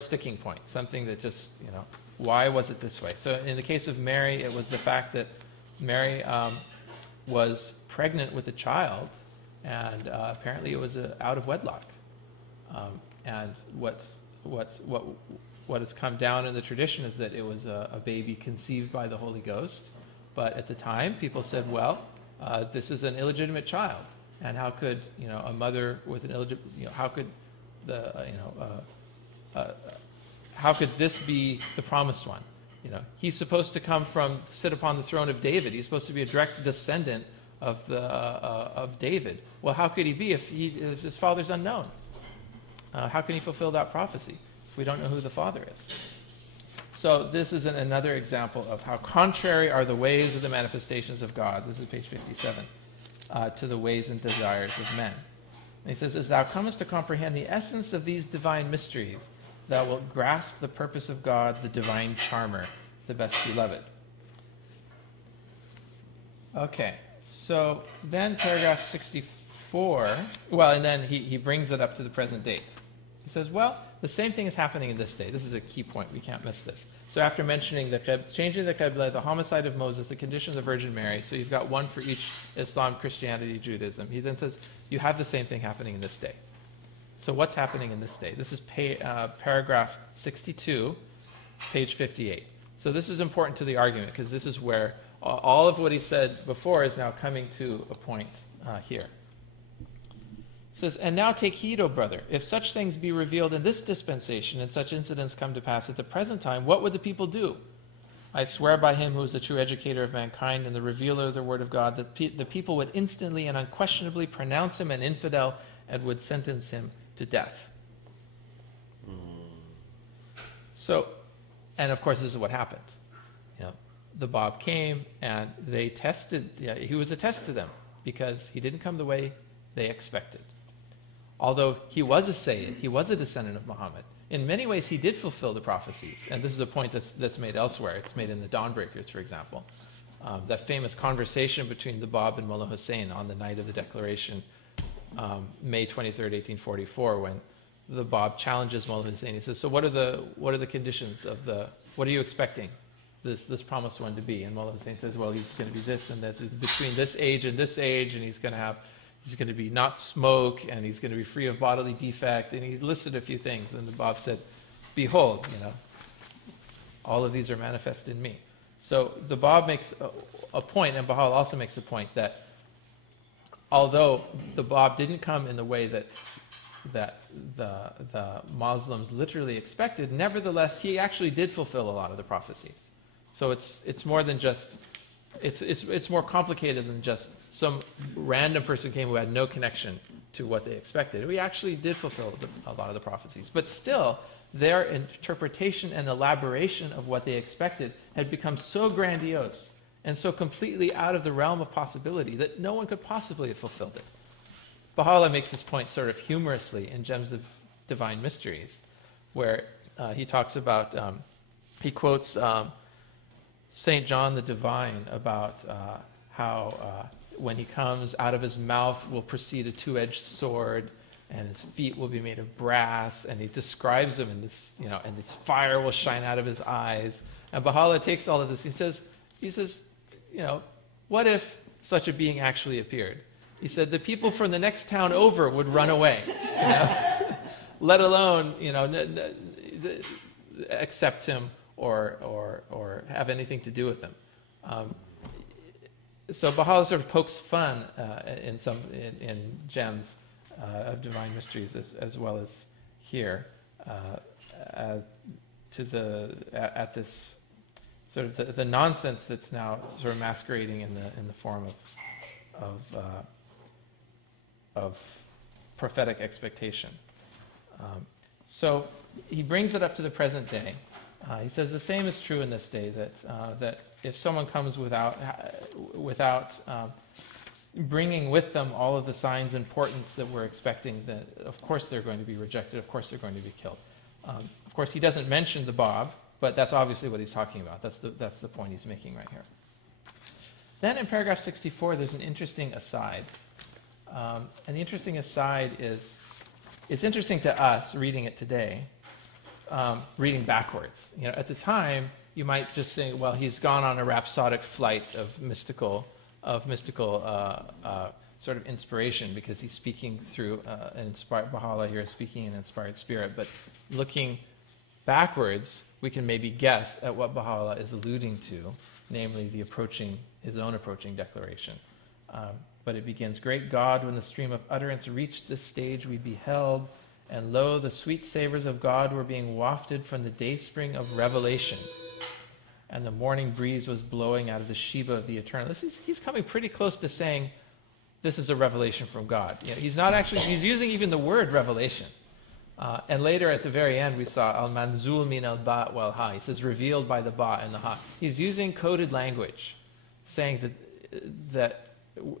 sticking point, something that just, why was it this way? So in the case of Mary, it was the fact that Mary was pregnant with a child, and apparently it was out of wedlock. And what has come down in the tradition is that it was a baby conceived by the Holy Ghost. But at the time, people said, well, this is an illegitimate child, and how could a mother with an illegitimate, how could this be the promised one? He's supposed to sit upon the throne of David. He's supposed to be a direct descendant of David. Well, how could he be if his father's unknown? How can he fulfill that prophecy if we don't know who the father is? So this is another example of how contrary are the ways of the manifestations of God. This is page 57, to the ways and desires of men. And he says, as thou comest to comprehend the essence of these divine mysteries, thou wilt grasp the purpose of God, the divine charmer, the best beloved. Okay, so then paragraph 64, and then he brings it up to the present date. He says, well, the same thing is happening in this day. This is a key point. We can't miss this. So after mentioning the changing the Qibla, the homicide of Moses, the condition of the Virgin Mary, so you've got one for each: Islam, Christianity, Judaism. He then says, you have the same thing happening in this day. So what's happening in this day? This is paragraph 62, page 58. So this is important to the argument, because this is where all of what he said before is now coming to a point here. It says, and now take heed, O brother, if such things be revealed in this dispensation, and such incidents come to pass at the present time, what would the people do? I swear by him who is the true educator of mankind and the revealer of the word of God, that the people would instantly and unquestionably pronounce him an infidel and would sentence him to death. So, and of course, this is what happened. The Bab came and they tested. He was a test to them because he didn't come the way they expected. Although he was a Sayyid, he was a descendant of Muhammad. In many ways, he did fulfill the prophecies, and this is a point that's made elsewhere. It's made in the Dawnbreakers, for example. That famous conversation between the Bab and Mullah Hussein on the night of the declaration, May 23rd, 1844, when the Bab challenges Mullah Hussein. He says, so what are the conditions of what are you expecting this promised one to be? And Mullah Hussein says, well, he's going to be this and this. He's between this age, and he's going to be not smoke, and he's going to be free of bodily defect, and he listed a few things, and the Bab said, behold, all of these are manifest in me. So the Bab makes a point, and Baha'u'llah also makes a point, that although the Bab didn't come in the way that the Muslims literally expected, nevertheless, he actually did fulfill a lot of the prophecies. So it's more than just, it's more complicated than just some random person came who had no connection to what they expected. We actually did fulfill a lot of the prophecies. But still, their interpretation and elaboration of what they expected had become so grandiose and so completely out of the realm of possibility that no one could possibly have fulfilled it. Baha'u'llah makes this point sort of humorously in Gems of Divine Mysteries, where he talks about, he quotes St. John the Divine about how when he comes, out of his mouth will proceed a two-edged sword, and his feet will be made of brass, and he describes him in this, and this fire will shine out of his eyes. And Baha'u'llah takes all of this. He says, what if such a being actually appeared? He said the people from the next town over would run away, let alone accept him or have anything to do with him. So Baha'u'llah sort of pokes fun in Gems of Divine Mysteries as well as here at this sort of the nonsense that's now sort of masquerading in the form of prophetic expectation. So he brings it up to the present day. He says the same is true in this day, that if someone comes without bringing with them all of the signs and portents that we're expecting, that of course they're going to be rejected, of course they're going to be killed. Of course, he doesn't mention the Bab, but that's obviously what he's talking about. That's the point he's making right here. Then in paragraph 64, there's an interesting aside. And the interesting aside is, it's interesting to us reading it today, reading backwards. At the time, you might just think, well, he's gone on a rhapsodic flight of mystical sort of inspiration because he's speaking through an inspired Baha'u'llah here, speaking in an inspired spirit. But looking backwards, we can maybe guess at what Baha'u'llah is alluding to, namely his own approaching declaration. But it begins, "Great God, when the stream of utterance reached this stage, we beheld, and lo, the sweet savors of God were being wafted from the dayspring of revelation, and the morning breeze was blowing out of the Sheba of the eternal." He's coming pretty close to saying this is a revelation from God. He's using even the word revelation. And later at the very end we saw al-manzul min al-ba wal ha. He says revealed by the ba and the ha. He's using coded language, saying that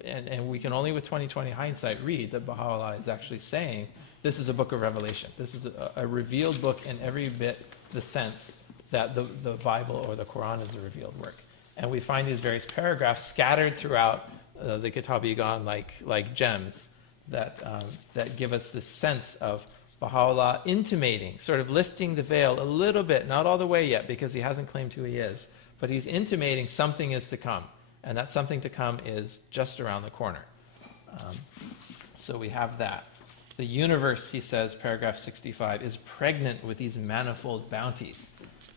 and we can only with 2020 hindsight read that Baha'u'llah is actually saying this is a book of revelation. This is a revealed book in every bit the sense that the Bible or the Quran is a revealed work. And we find these various paragraphs scattered throughout the Kitab-i-Iqan like gems that give us this sense of Baha'u'llah intimating, sort of lifting the veil a little bit, not all the way yet because he hasn't claimed who he is, but he's intimating something is to come. And that something to come is just around the corner. So we have that. The universe, he says, paragraph 65, is pregnant with these manifold bounties,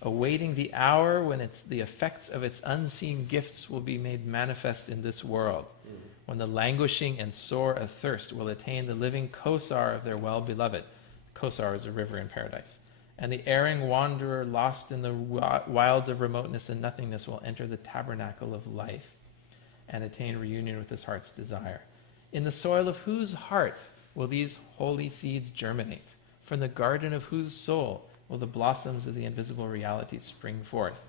awaiting the hour when the effects of its unseen gifts will be made manifest in this world, when the languishing and sore athirst will attain the living Kosar of their well-beloved. Kosar is a river in paradise. And the erring wanderer lost in the wilds of remoteness and nothingness will enter the tabernacle of life and attain reunion with his heart's desire. In the soil of whose heart will these holy seeds germinate? From the garden of whose soul will the blossoms of the invisible reality spring forth?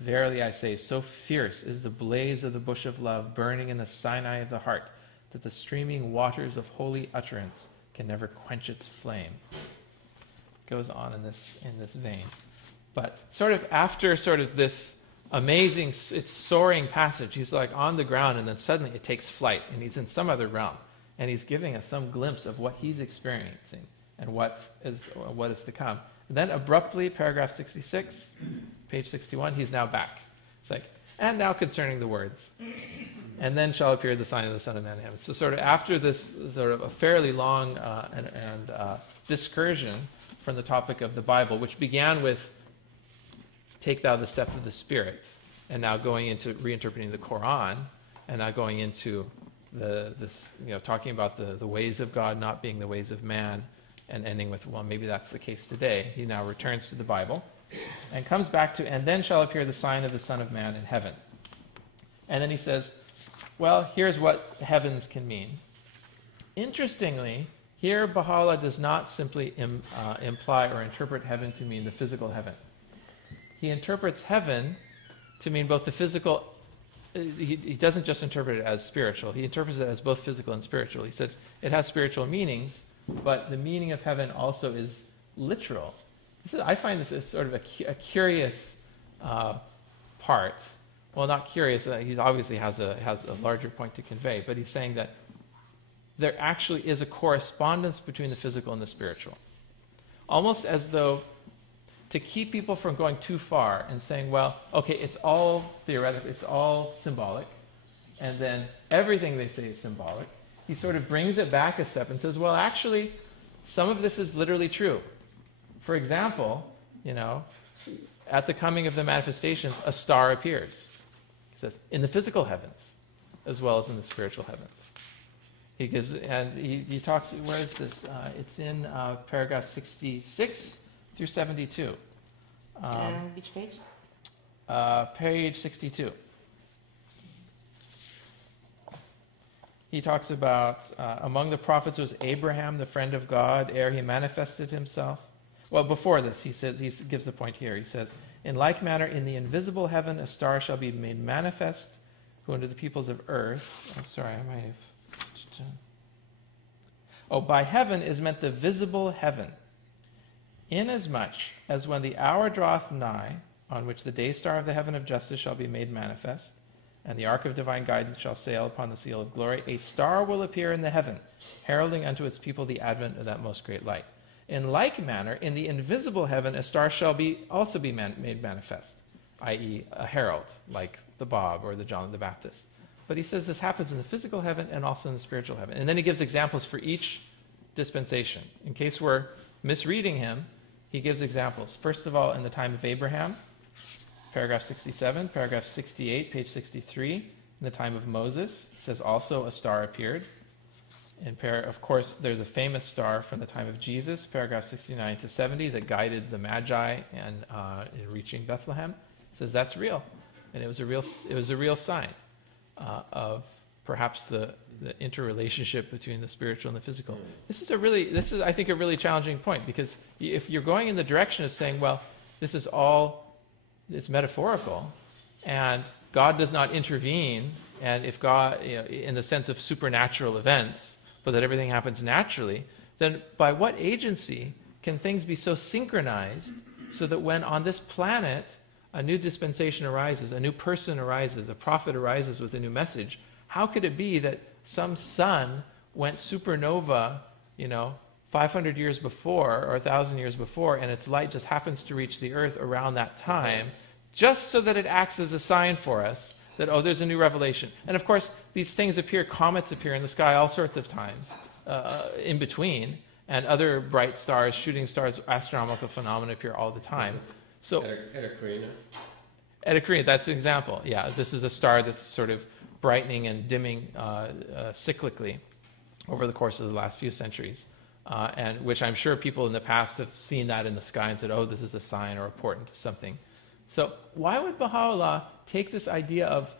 Verily I say, so fierce is the blaze of the bush of love burning in the Sinai of the heart that the streaming waters of holy utterance can never quench its flame. Goes on in this vein. But sort of after sort of this amazing, it's soaring passage, he's like on the ground and then suddenly it takes flight and he's in some other realm and he's giving us some glimpse of what he's experiencing and what is to come. And then abruptly, paragraph 66, page 61, he's now back. It's like, and now concerning the words. And then shall appear the sign of the Son of Man in heaven. So sort of after this sort of a fairly long discursion from the topic of the Bible, which began with take thou the step of the Spirit, and now going into reinterpreting the Quran, and now going into talking about the ways of God not being the ways of man, and ending with, well, maybe that's the case today. He now returns to the Bible and comes back to, and then shall appear the sign of the Son of Man in heaven. And then he says, well, here's what heavens can mean. Interestingly, here Baha'u'llah does not simply imply or interpret heaven to mean the physical heaven. He interprets heaven to mean both the physical, he doesn't just interpret it as spiritual, he interprets it as both physical and spiritual. He says it has spiritual meanings, but the meaning of heaven also is literal. I find this as sort of a curious part. Well, not curious, he obviously has a larger point to convey, but he's saying that there actually is a correspondence between the physical and the spiritual. Almost as though to keep people from going too far and saying, well, okay, it's all theoretical, it's all symbolic, and then everything they say is symbolic, he sort of brings it back a step and says, well, actually, some of this is literally true. For example, at the coming of the manifestations, a star appears. He says, in the physical heavens, as well as in the spiritual heavens. He gives, and he talks, where is this? It's in paragraph 66 through 72. Which page? Page 62. He talks about, among the prophets was Abraham, the friend of God, ere he manifested himself. Well, before this, he gives the point here. He says, in like manner, in the invisible heaven, a star shall be made manifest, who unto the peoples of earth, by heaven is meant the visible heaven, inasmuch as when the hour draweth nigh, on which the day star of the heaven of justice shall be made manifest, and the ark of divine guidance shall sail upon the seal of glory, a star will appear in the heaven, heralding unto its people the advent of that most great light. In like manner, in the invisible heaven, a star shall also be made manifest, i.e. a herald, like the Bob or the John the Baptist. But he says this happens in the physical heaven and also in the spiritual heaven. And then he gives examples for each dispensation. In case we're misreading him, he gives examples. First of all, in the time of Abraham, paragraph 67, paragraph 68, page 63. In the time of Moses, he says also a star appeared. Of course, there's a famous star from the time of Jesus, paragraph 69 to 70, that guided the Magi in reaching Bethlehem. He says that's real, and it was a real sign of perhaps the interrelationship between the spiritual and the physical. This is I think a really challenging point, because if you're going in the direction of saying, well, this is all, it's metaphorical, and God does not intervene, and if God, in the sense of supernatural events, but that everything happens naturally, then by what agency can things be so synchronized so that when on this planet a new dispensation arises, a new person arises, a prophet arises with a new message, how could it be that some sun went supernova, 500 years before or 1,000 years before, and its light just happens to reach the earth around that time, just so that it acts as a sign for us that, there's a new revelation. And of course, these things appear, comets appear in the sky all sorts of times in between, and other bright stars, shooting stars, astronomical phenomena appear all the time. So, Edecarina, that's an example. Yeah, this is a star that's sort of brightening and dimming cyclically over the course of the last few centuries, and which I'm sure people in the past have seen that in the sky and said, this is a sign or a portent to something. So why would Baha'u'llah take this idea of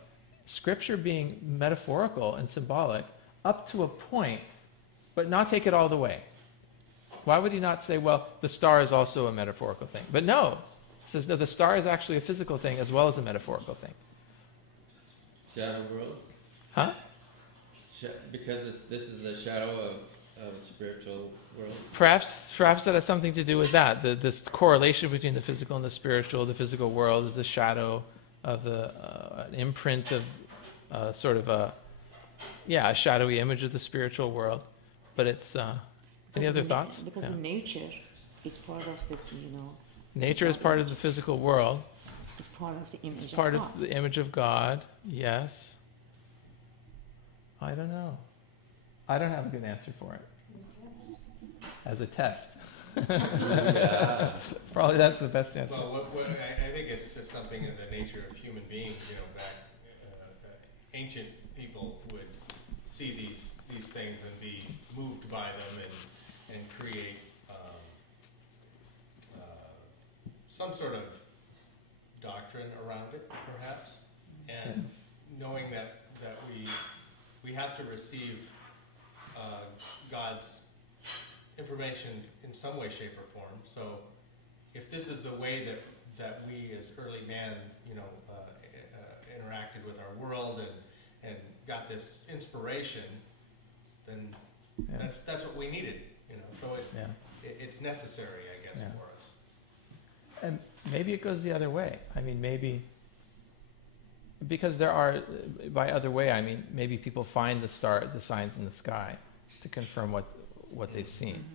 Scripture being metaphorical and symbolic up to a point, but not take it all the way? Why would he not say, well, the star is also a metaphorical thing? But no, he says, no, the star is actually a physical thing as well as a metaphorical thing. Shadow world? Huh? Because this is the shadow of spiritual world? Perhaps that has something to do with that. This correlation between the physical and the spiritual. The physical world is the shadow of an imprint of sort of a shadowy image of the spiritual world. But it's... any other thoughts? Because nature is part of the, Nature is part of the physical world. It's part of the image of God. It's part of the image of God, yes. I don't know. I don't have a good answer for it. As a test. Probably that's the best answer. Well, I think it's just something in the nature of human beings. Back ancient people would see these things and be moved by them and create some sort of doctrine around it, perhaps, and knowing that we have to receive God's information in some way, shape, or form. So, if this is the way that we as early man, interacted with our world and got this inspiration, then that's what we needed. So it's necessary, I guess, for us. And maybe it goes the other way. I mean, maybe because there are, by other way, I mean, maybe people find the signs in the sky to confirm what they've seen.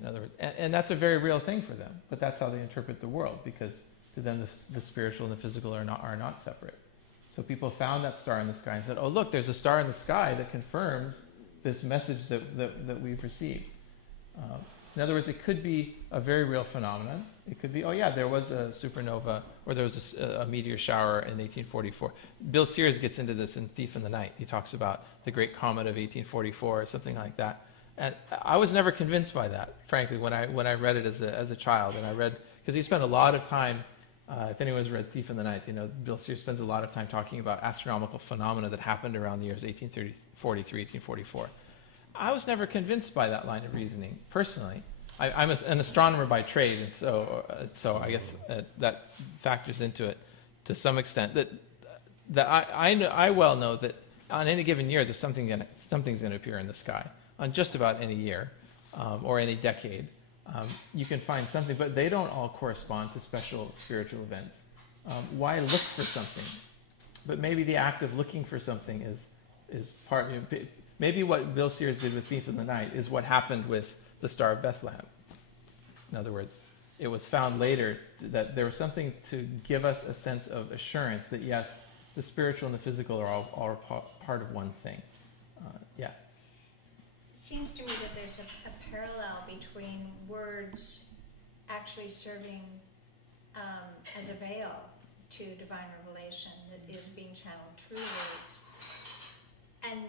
In other words, and that's a very real thing for them. But that's how they interpret the world, because to them the spiritual and the physical are not separate. So people found that star in the sky and said, "Oh, look, there's a star in the sky that confirms this message that we've received." In other words, it could be a very real phenomenon. It could be, there was a supernova, or there was a meteor shower in 1844. Bill Sears gets into this in Thief in the Night. He talks about the Great Comet of 1844 or something like that. And I was never convinced by that, frankly, when I read it as a child. And I read, because he spent a lot of time, if anyone's read Thief in the Night, Bill Sears spends a lot of time talking about astronomical phenomena that happened around the years 1843, 1844. I was never convinced by that line of reasoning, personally. I'm an astronomer by trade, and so I guess that factors into it to some extent. That I well know that on any given year, there's something's going to appear in the sky. On just about any year or any decade, you can find something, but they don't all correspond to special spiritual events. Why look for something? But maybe the act of looking for something is part. Maybe what Bill Sears did with Thief in the Night is what happened with the Star of Bethlehem. In other words, it was found later that there was something to give us a sense of assurance that yes, the spiritual and the physical are all part of one thing. Yeah. Seems to me that there's a parallel between words actually serving as a veil to divine revelation that is being channeled through words. And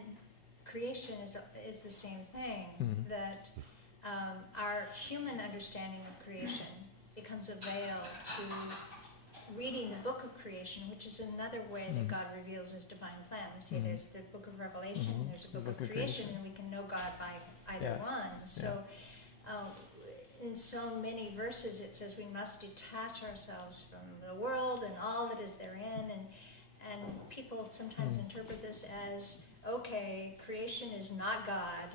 creation is the same thing, that our human understanding of creation becomes a veil to reading the book of creation, which is another way that God reveals his divine plan. We see there's the book of Revelation, there's a book of creation, and we can know God by either one. So in so many verses it says we must detach ourselves from the world and all that is therein, and people sometimes interpret this as, okay, creation is not God,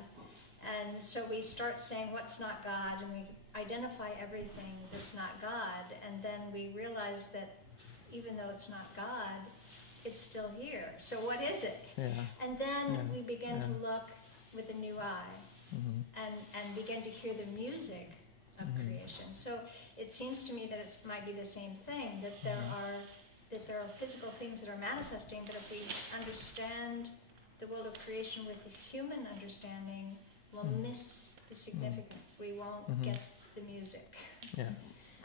and so we start saying what's not God, and we identify everything that's not God, and then we realize that even though it's not God, it's still here. So what is it? Yeah. And then we begin to look with a new eye and begin to hear the music of creation. So it seems to me that it might be the same thing, that there are physical things that are manifesting, but if we understand the world of creation with the human understanding, we'll miss the significance. We won't get the music. Yeah.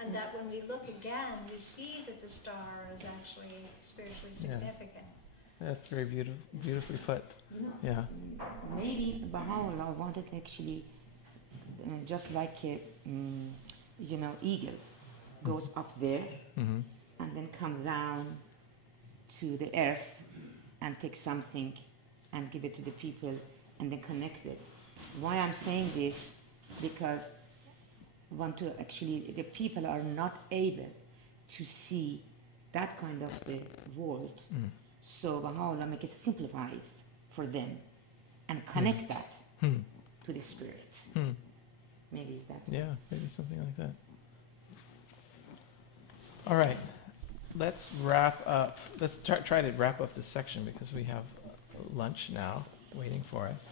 And that when we look again, we see that the star is actually spiritually significant. That's very beautifully put. Yeah. Maybe Baha'u'llah wanted actually, just like eagle goes up there and then come down to the earth and take something and give it to the people and then connect it. Why I'm saying this? Because the people are not able to see that kind of the world. So Baha'u'llah make it simplified for them and connect that to the spirit. Maybe it's that. Yeah, maybe something like that. All right, let's wrap up. Let's try to wrap up this section because we have lunch now waiting for us.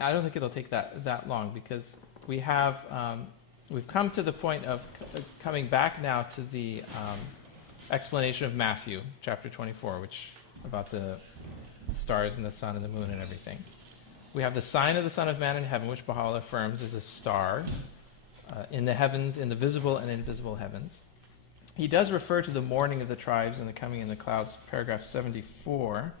I don't think it'll take that long because we have we've come to the point of coming back now to the explanation of Matthew chapter 24, which about the stars and the sun and the moon and everything. We have the sign of the Son of Man in heaven, which Baha'u'llah affirms is a star in the heavens, in the visible and invisible heavens. He does refer to the mourning of the tribes and the coming in the clouds, paragraph 74.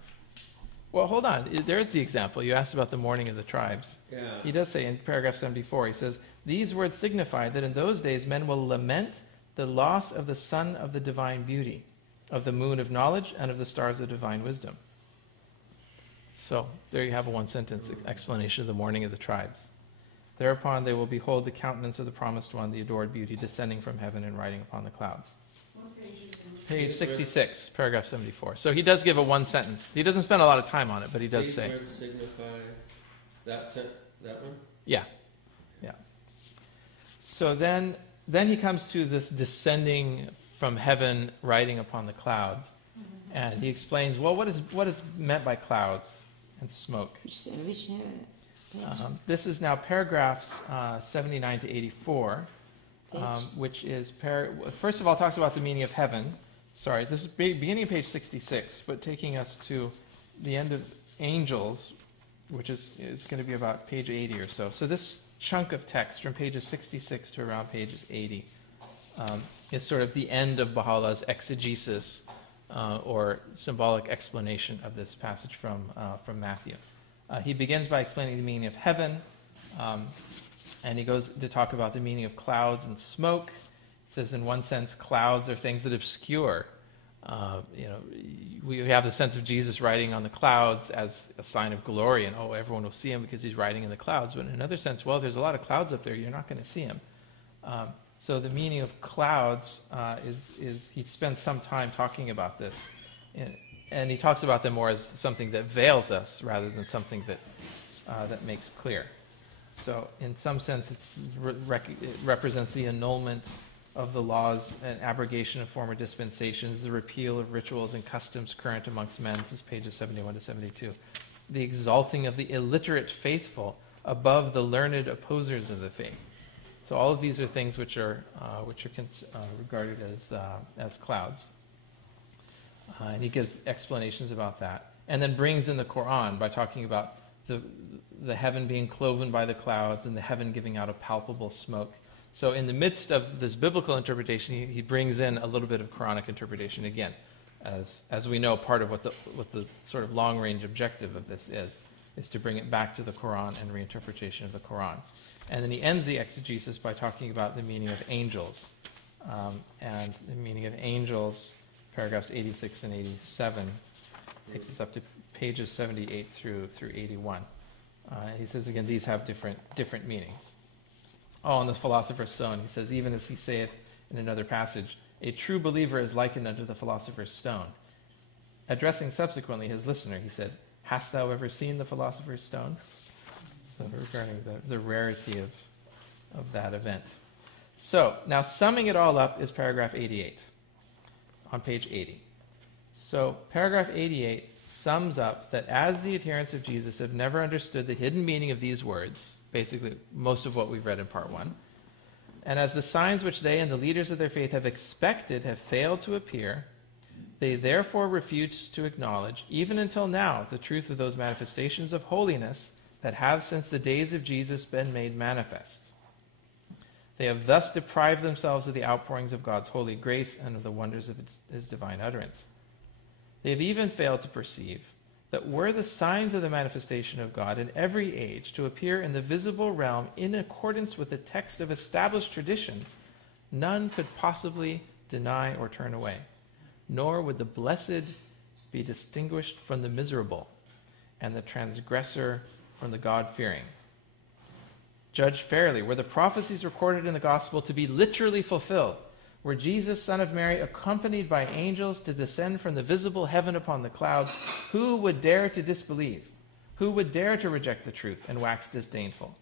Well, hold on. There's the example. You asked about the mourning of the tribes. Yeah. He does say in paragraph 74, he says, these words signify that in those days men will lament the loss of the sun of the divine beauty, of the moon of knowledge, and of the stars of divine wisdom. So there you have a one-sentence explanation of the mourning of the tribes. Thereupon they will behold the countenance of the promised one, the adored beauty, descending from heaven and riding upon the clouds. Page 66, paragraph 74. So he does give a one sentence. He doesn't spend a lot of time on it, but he does say. These words signify that one? Yeah. Yeah. So then he comes to this descending from heaven, riding upon the clouds. And he explains, well, what is meant by clouds and smoke? This is now paragraphs 79 to 84, which is, first of all, talks about the meaning of heaven. Sorry, this is beginning of page 66, but taking us to the end of angels, which is going to be about page 80 or so. So this chunk of text from pages 66 to around pages 80 is sort of the end of Baha'u'llah's exegesis or symbolic explanation of this passage from Matthew. He begins by explaining the meaning of heaven, and he goes to talk about the meaning of clouds and smoke. It says, in one sense, clouds are things that obscure. We have the sense of Jesus riding on the clouds as a sign of glory, and everyone will see him because he's riding in the clouds. But in another sense, there's a lot of clouds up there, you're not going to see him. So the meaning of clouds is he spends some time talking about this, and he talks about them more as something that veils us rather than something that makes clear. So in some sense, it represents the annulment of the laws and abrogation of former dispensations, the repeal of rituals and customs current amongst men. This is pages 71 to 72. The exalting of the illiterate faithful above the learned opposers of the faith. So all of these are things which are regarded as clouds. And he gives explanations about that. And then brings in the Quran by talking about the heaven being cloven by the clouds and the heaven giving out a palpable smoke. So in the midst of this biblical interpretation, he brings in a little bit of Quranic interpretation again. As we know, part of what the sort of long-range objective of this is to bring it back to the Quran and reinterpretation of the Quran. And then he ends the exegesis by talking about the meaning of angels. And the meaning of angels, paragraphs 86 and 87, takes us up to pages 78 through 81. He says, again, these have different meanings. On the Philosopher's Stone, he says, even as he saith in another passage, a true believer is likened unto the Philosopher's Stone. Addressing subsequently his listener, he said, hast thou ever seen the Philosopher's Stone? So regarding the rarity of that event. So, now summing it all up is paragraph 88 on page 80. So, paragraph 88 sums up that as the adherents of Jesus have never understood the hidden meaning of these words, basically most of what we've read in part 1, and as the signs which they and the leaders of their faith have expected have failed to appear, they therefore refuse to acknowledge, even until now, the truth of those manifestations of holiness that have since the days of Jesus been made manifest. They have thus deprived themselves of the outpourings of God's holy grace and of the wonders of his divine utterance. They have even failed to perceive that were the signs of the manifestation of God in every age to appear in the visible realm in accordance with the text of established traditions, none could possibly deny or turn away, nor would the blessed be distinguished from the miserable, and the transgressor from the God-fearing. Judge fairly, were the prophecies recorded in the gospel to be literally fulfilled, were Jesus, son of Mary, accompanied by angels to descend from the visible heaven upon the clouds, who would dare to disbelieve? Who would dare to reject the truth and wax disdainful?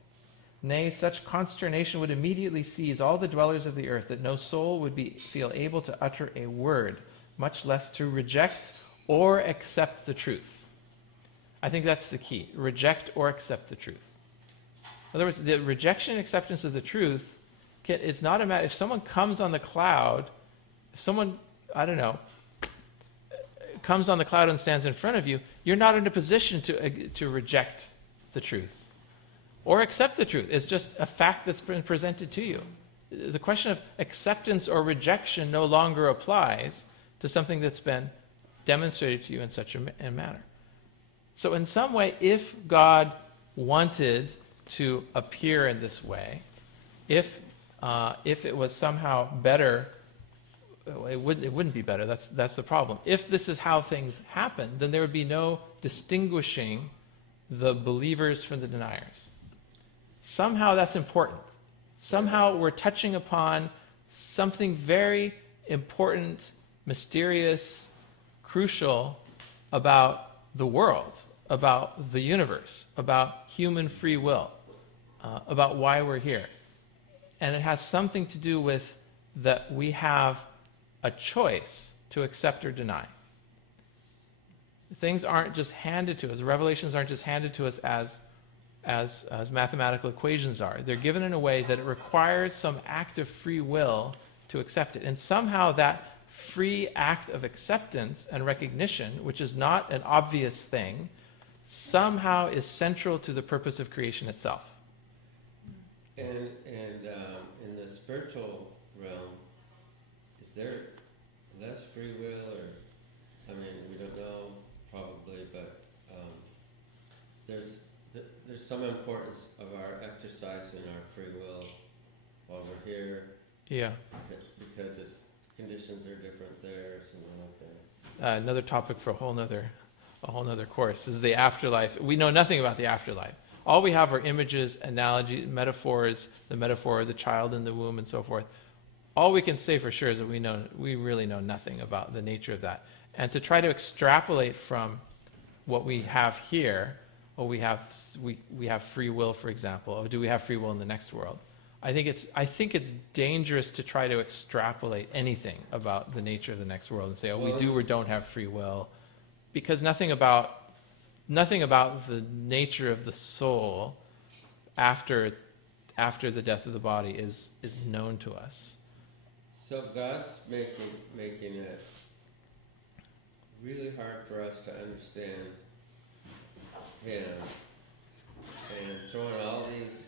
Nay, such consternation would immediately seize all the dwellers of the earth that no soul would feel able to utter a word, much less to reject or accept the truth. I think that's the key. Reject or accept the truth. In other words, the rejection and acceptance of the truth, it's not a matter, if someone comes on the cloud, if someone, comes on the cloud and stands in front of you, you're not in a position to reject the truth or accept the truth. It's just a fact that's been presented to you. The question of acceptance or rejection no longer applies to something that's been demonstrated to you in such a manner. So in some way, if God wanted to appear in this way, if it was somehow better, it wouldn't be better. That's the problem. If this is how things happen, then there would be no distinguishing the believers from the deniers. Somehow that's important. Somehow we're touching upon something very important, mysterious, crucial about the world, about the universe, about human free will, about why we're here. And it has something to do with that we have a choice to accept or deny. Things aren't just handed to us. Revelations aren't just handed to us as mathematical equations are. They're given in a way that it requires some act of free will to accept it. And somehow that free act of acceptance and recognition, which is not an obvious thing, somehow is central to the purpose of creation itself. And in the spiritual realm, is there less free will, or, we don't know probably, but there's some importance of our exercising our free will while we're here. Yeah. Because conditions are different there, something like that. Another topic for a whole nother course is the afterlife. We know nothing about the afterlife. All we have are images, analogies, metaphors, the metaphor of the child in the womb and so forth. All we can say for sure is that we really know nothing about the nature of that. And to try to extrapolate from what we have here, we have free will, for example, or do we have free will in the next world? I think it's dangerous to try to extrapolate anything about the nature of the next world and say, we do or don't have free will, because nothing about the nature of the soul after after the death of the body is known to us. So God's making it really hard for us to understand Him, and throwing all these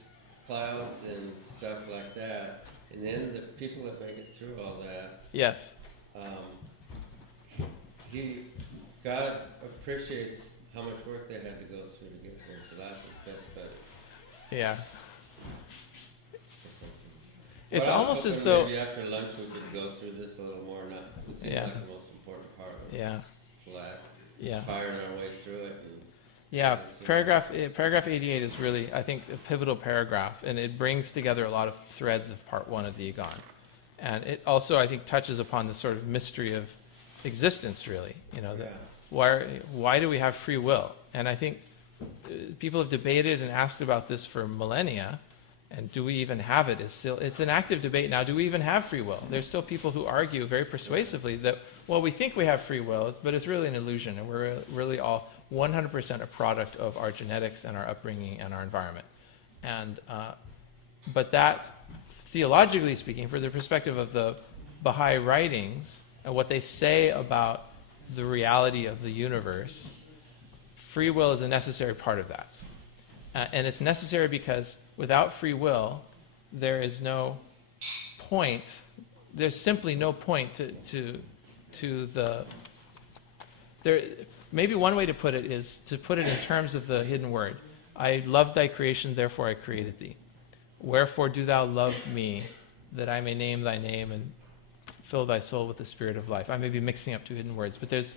clouds and stuff like that, and then the people that make it through all that, Yes. God appreciates how much work they had to go through to get there, so that's the best bet. Yeah. It's But I was almost as hoping though... maybe after lunch we could go through this a little more, not this is Yeah. like the most important part of Yeah. flat. Yeah. Firing our way through it. And Yeah, paragraph 88 is really, I think, a pivotal paragraph, and it brings together a lot of threads of part one of the Egon. And it also, I think, touches upon the sort of mystery of existence, really. You know, why do we have free will? And I think people have debated and asked about this for millennia, and do we even have it? It's an active debate now. Do we even have free will? There's still people who argue very persuasively that, well, we think we have free will, but it's really an illusion, and we're really all 100% a product of our genetics and our upbringing and our environment. And but that, theologically speaking, for the perspective of the Baha'i writings and what they say about the reality of the universe, free will is a necessary part of that. And it's necessary because without free will, there is no point, there's simply no point to the... Maybe one way to put it is to put it in terms of the hidden word. I loved thy creation, therefore I created thee. Wherefore do thou love me, that I may name thy name and fill thy soul with the spirit of life. I may be mixing up two hidden words, but there's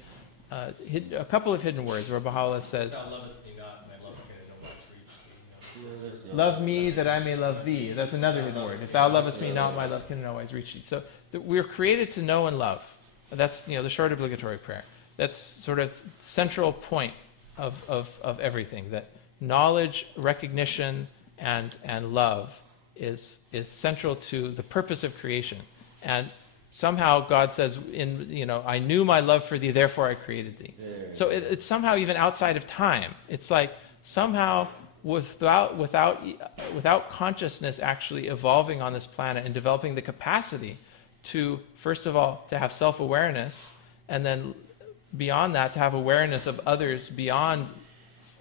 a couple of hidden words where Baha'u'llah says, Thou lovest me not, my love can no wise reach thee. love me that I may love thee. That's another hidden word. If thou lovest me not, my love can no wise reach thee. So we're created to know and love. That's the short obligatory prayer. That's sort of central point of everything, that knowledge, recognition, and love is central to the purpose of creation. And somehow God says, I knew my love for thee, therefore I created thee. So it's somehow even outside of time. It's like somehow without consciousness actually evolving on this planet and developing the capacity to, first of all, to have self-awareness, and then beyond that, to have awareness of others beyond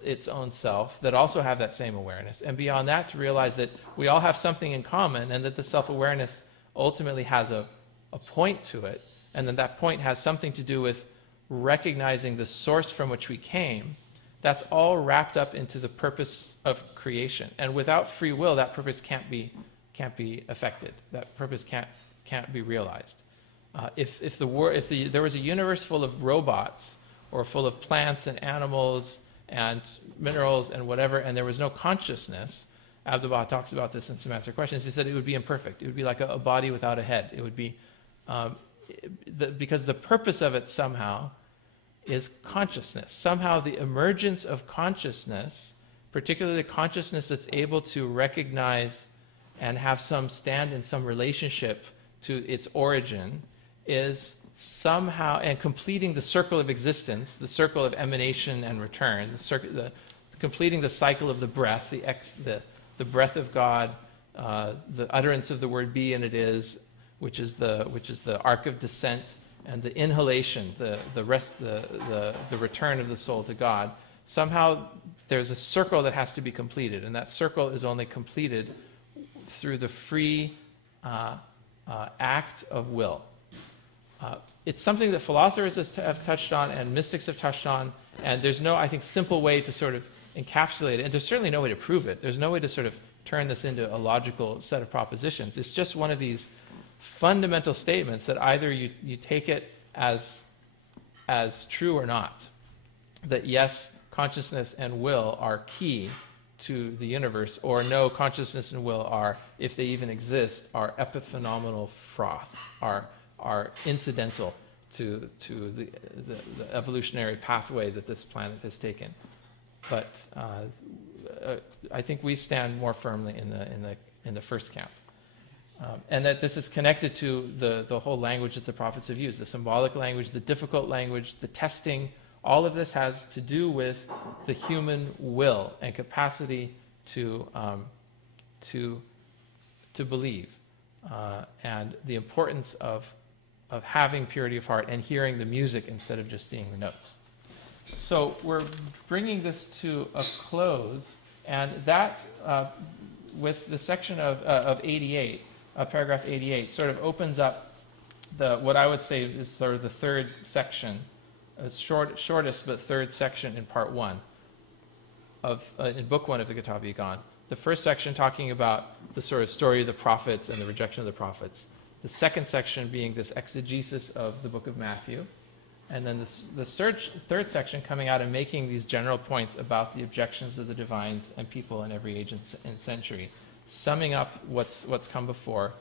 its own self that also have that same awareness. And beyond that, to realize that we all have something in common, and that the self-awareness ultimately has a point to it, and then that point has something to do with recognizing the source from which we came. That's all wrapped up into the purpose of creation. And without free will, that purpose can't be affected. That purpose can't be realized. If there was a universe full of robots, or full of plants and animals and minerals and whatever, and there was no consciousness, Abdu'l-Baha talks about this in some answer questions. He said it would be imperfect. It would be like a body without a head. It would be because the purpose of it somehow is consciousness. Somehow the emergence of consciousness, particularly consciousness that's able to recognize and have some stand in some relationship to its origin, is somehow, and completing the circle of existence, the circle of emanation and return, completing the cycle of the breath, the breath of God, the utterance of the word be and it is, which is the arc of descent, and the inhalation, the return of the soul to God. Somehow there's a circle that has to be completed, and that circle is only completed through the free act of will. It's something that philosophers have touched on and mystics have touched on, and there's no, I think, simple way to sort of encapsulate it, and there's certainly no way to prove it. There's no way to sort of turn this into a logical set of propositions. It's just one of these fundamental statements that either you take it as true or not. That yes, consciousness and will are key to the universe, or no, consciousness and will are, if they even exist, are epiphenomenal froth, are incidental to the evolutionary pathway that this planet has taken. But I think we stand more firmly in the first camp, and that this is connected to the whole language that the prophets have used, the symbolic language, the difficult language, the testing. All of this has to do with the human will and capacity to to believe, and the importance of having purity of heart and hearing the music instead of just seeing the notes. So we're bringing this to a close, and that, with the section of 88, paragraph 88, sort of opens up what I would say is sort of the third section, shortest but third section in part 1 in book 1 of the Kitab Yagan. The first section talking about the sort of story of the prophets and the rejection of the prophets. The second section being this exegesis of the book of Matthew. And then the third section coming out and making these general points about the objections of the divines and people in every age and century, summing up what's come before,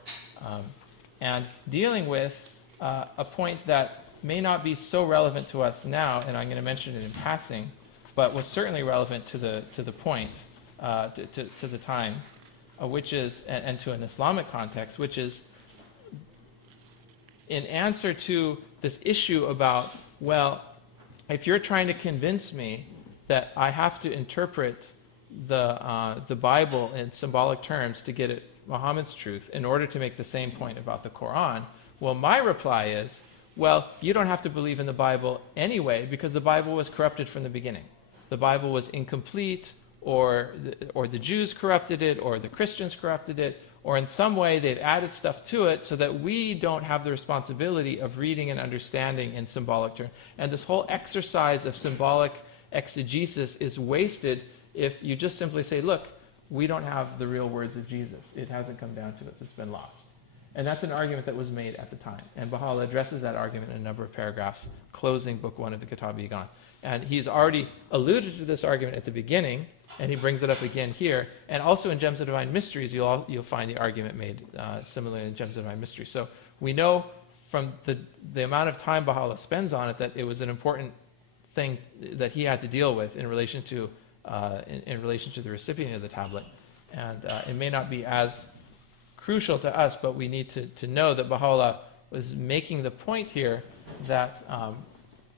and dealing with a point that may not be so relevant to us now, and I'm going to mention it in passing, but was certainly relevant to the point, to the time, which is, and to an Islamic context, which is in answer to this issue about, well, if you're trying to convince me that I have to interpret the Bible in symbolic terms to get at Muhammad's truth in order to make the same point about the Quran, well, my reply is, well, you don't have to believe in the Bible anyway, because the Bible was corrupted from the beginning. The Bible was incomplete, or the Jews corrupted it, or the Christians corrupted it, or in some way they've added stuff to it so that we don't have the responsibility of reading and understanding in symbolic terms. And this whole exercise of symbolic exegesis is wasted if you just simply say, look, we don't have the real words of Jesus. It hasn't come down to us. It's been lost. And that's an argument that was made at the time. And Baha'u'llah addresses that argument in a number of paragraphs, closing book 1 of the Kitab Yagan. And he's already alluded to this argument at the beginning, and he brings it up again here. And also in Gems of Divine Mysteries, you'll find the argument made similarly in Gems of Divine Mysteries. So we know from the amount of time Baha'u'llah spends on it that it was an important thing that he had to deal with in relation to the recipient of the tablet. And it may not be as crucial to us, but we need to know that Baha'u'llah was making the point here that,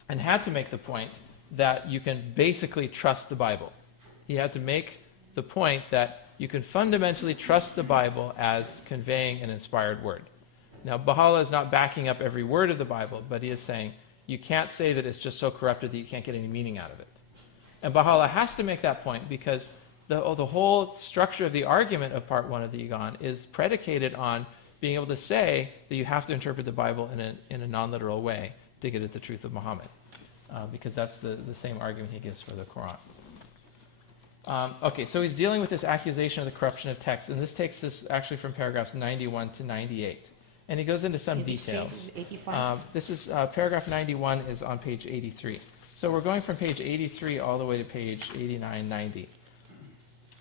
and had to make the point, that you can basically trust the Bible. He had to make the point that you can fundamentally trust the Bible as conveying an inspired word. Now, Baha'u'llah is not backing up every word of the Bible, but he is saying you can't say that it's just so corrupted that you can't get any meaning out of it. And Baha'u'llah has to make that point because the whole structure of the argument of part 1 of the Yagan is predicated on being able to say that you have to interpret the Bible in a non-literal way to get at the truth of Muhammad. Because that's the same argument he gives for the Quran. Okay, so he's dealing with this accusation of the corruption of text, and this takes us actually from paragraphs 91 to 98. And he goes into some details. This is paragraph 91 is on page 83. So we're going from page 83 all the way to page 89, 90.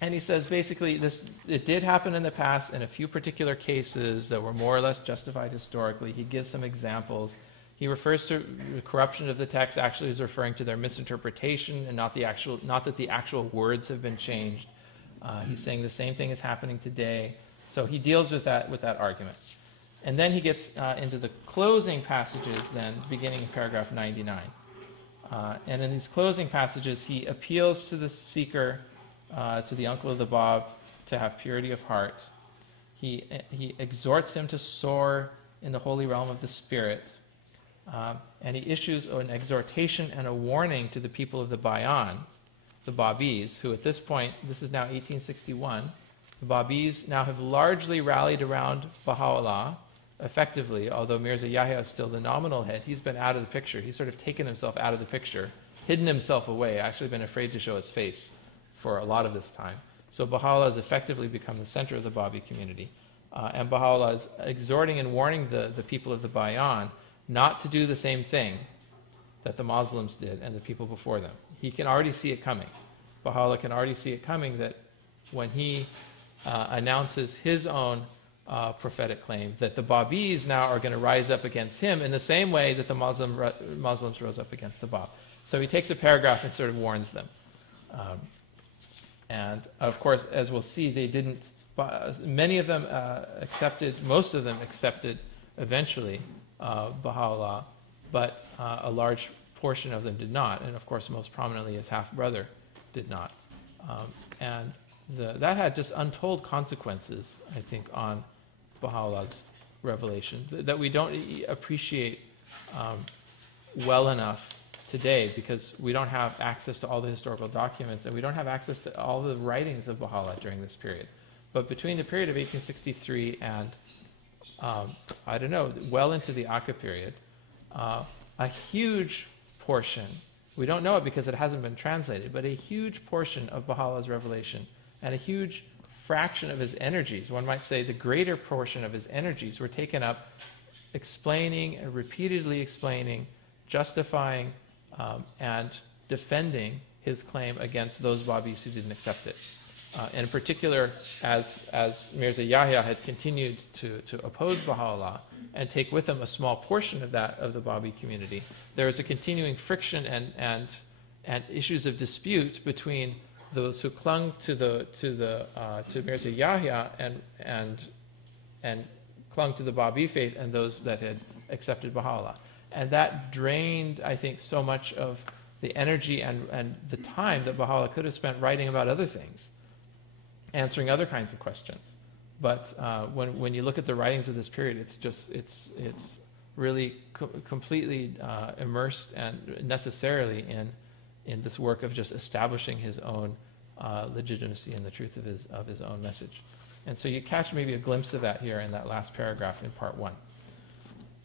And he says basically it did happen in the past in a few particular cases that were more or less justified historically. He gives some examples. He refers to the corruption of the text actually as referring to their misinterpretation and not that the actual words have been changed. He's saying the same thing is happening today. So he deals with that argument. And then he gets into the closing passages then, beginning in paragraph 99. And in these closing passages, he appeals to the seeker, to the uncle of the Bab, to have purity of heart. He exhorts him to soar in the holy realm of the Spirit. And he issues an exhortation and a warning to the people of the Bayan, the Babis, who at this point, this is now 1861, the Babis now have largely rallied around Baha'u'llah, effectively, although Mirza Yahya is still the nominal head. He's been out of the picture. He's sort of taken himself out of the picture, hidden himself away, actually been afraid to show his face for a lot of this time. So Baha'u'llah has effectively become the center of the Babi community. And Baha'u'llah is exhorting and warning the people of the Bayan not to do the same thing that the Muslims did and the people before them. He can already see it coming. Baha'u'llah can already see it coming that when he announces his own prophetic claim, that the Babis now are going to rise up against him in the same way that the Muslims rose up against the Bab. So he takes a paragraph and sort of warns them. And of course, as we'll see, they didn't, many of them most of them accepted eventually Baha'u'llah, but a large portion of them did not. And of course, most prominently his half-brother did not. And that had just untold consequences, I think, on Baha'u'llah's revelation that we don't appreciate well enough today, because we don't have access to all the historical documents and we don't have access to all the writings of Baha'u'llah during this period. But between the period of 1863 and, I don't know, well into the Akka period, a huge portion, we don't know it because it hasn't been translated, but a huge portion of Baha'u'llah's revelation and a huge fraction of his energies, one might say the greater portion of his energies, were taken up explaining and repeatedly explaining, justifying, and defending his claim against those Babis who didn't accept it. In particular, as Mirza Yahya had continued to oppose Baha'u'llah and take with him a small portion of that of the Babi community, there was a continuing friction and issues of dispute between those who clung to Mirza Yahya and clung to the Babi faith and those that had accepted Baha'u'llah. And that drained, I think, so much of the energy and the time that Baha'u'llah could have spent writing about other things, answering other kinds of questions. But when you look at the writings of this period, it's really completely immersed and necessarily in this work of just establishing his own legitimacy and the truth of his own message. And so you catch maybe a glimpse of that here in that last paragraph in part 1.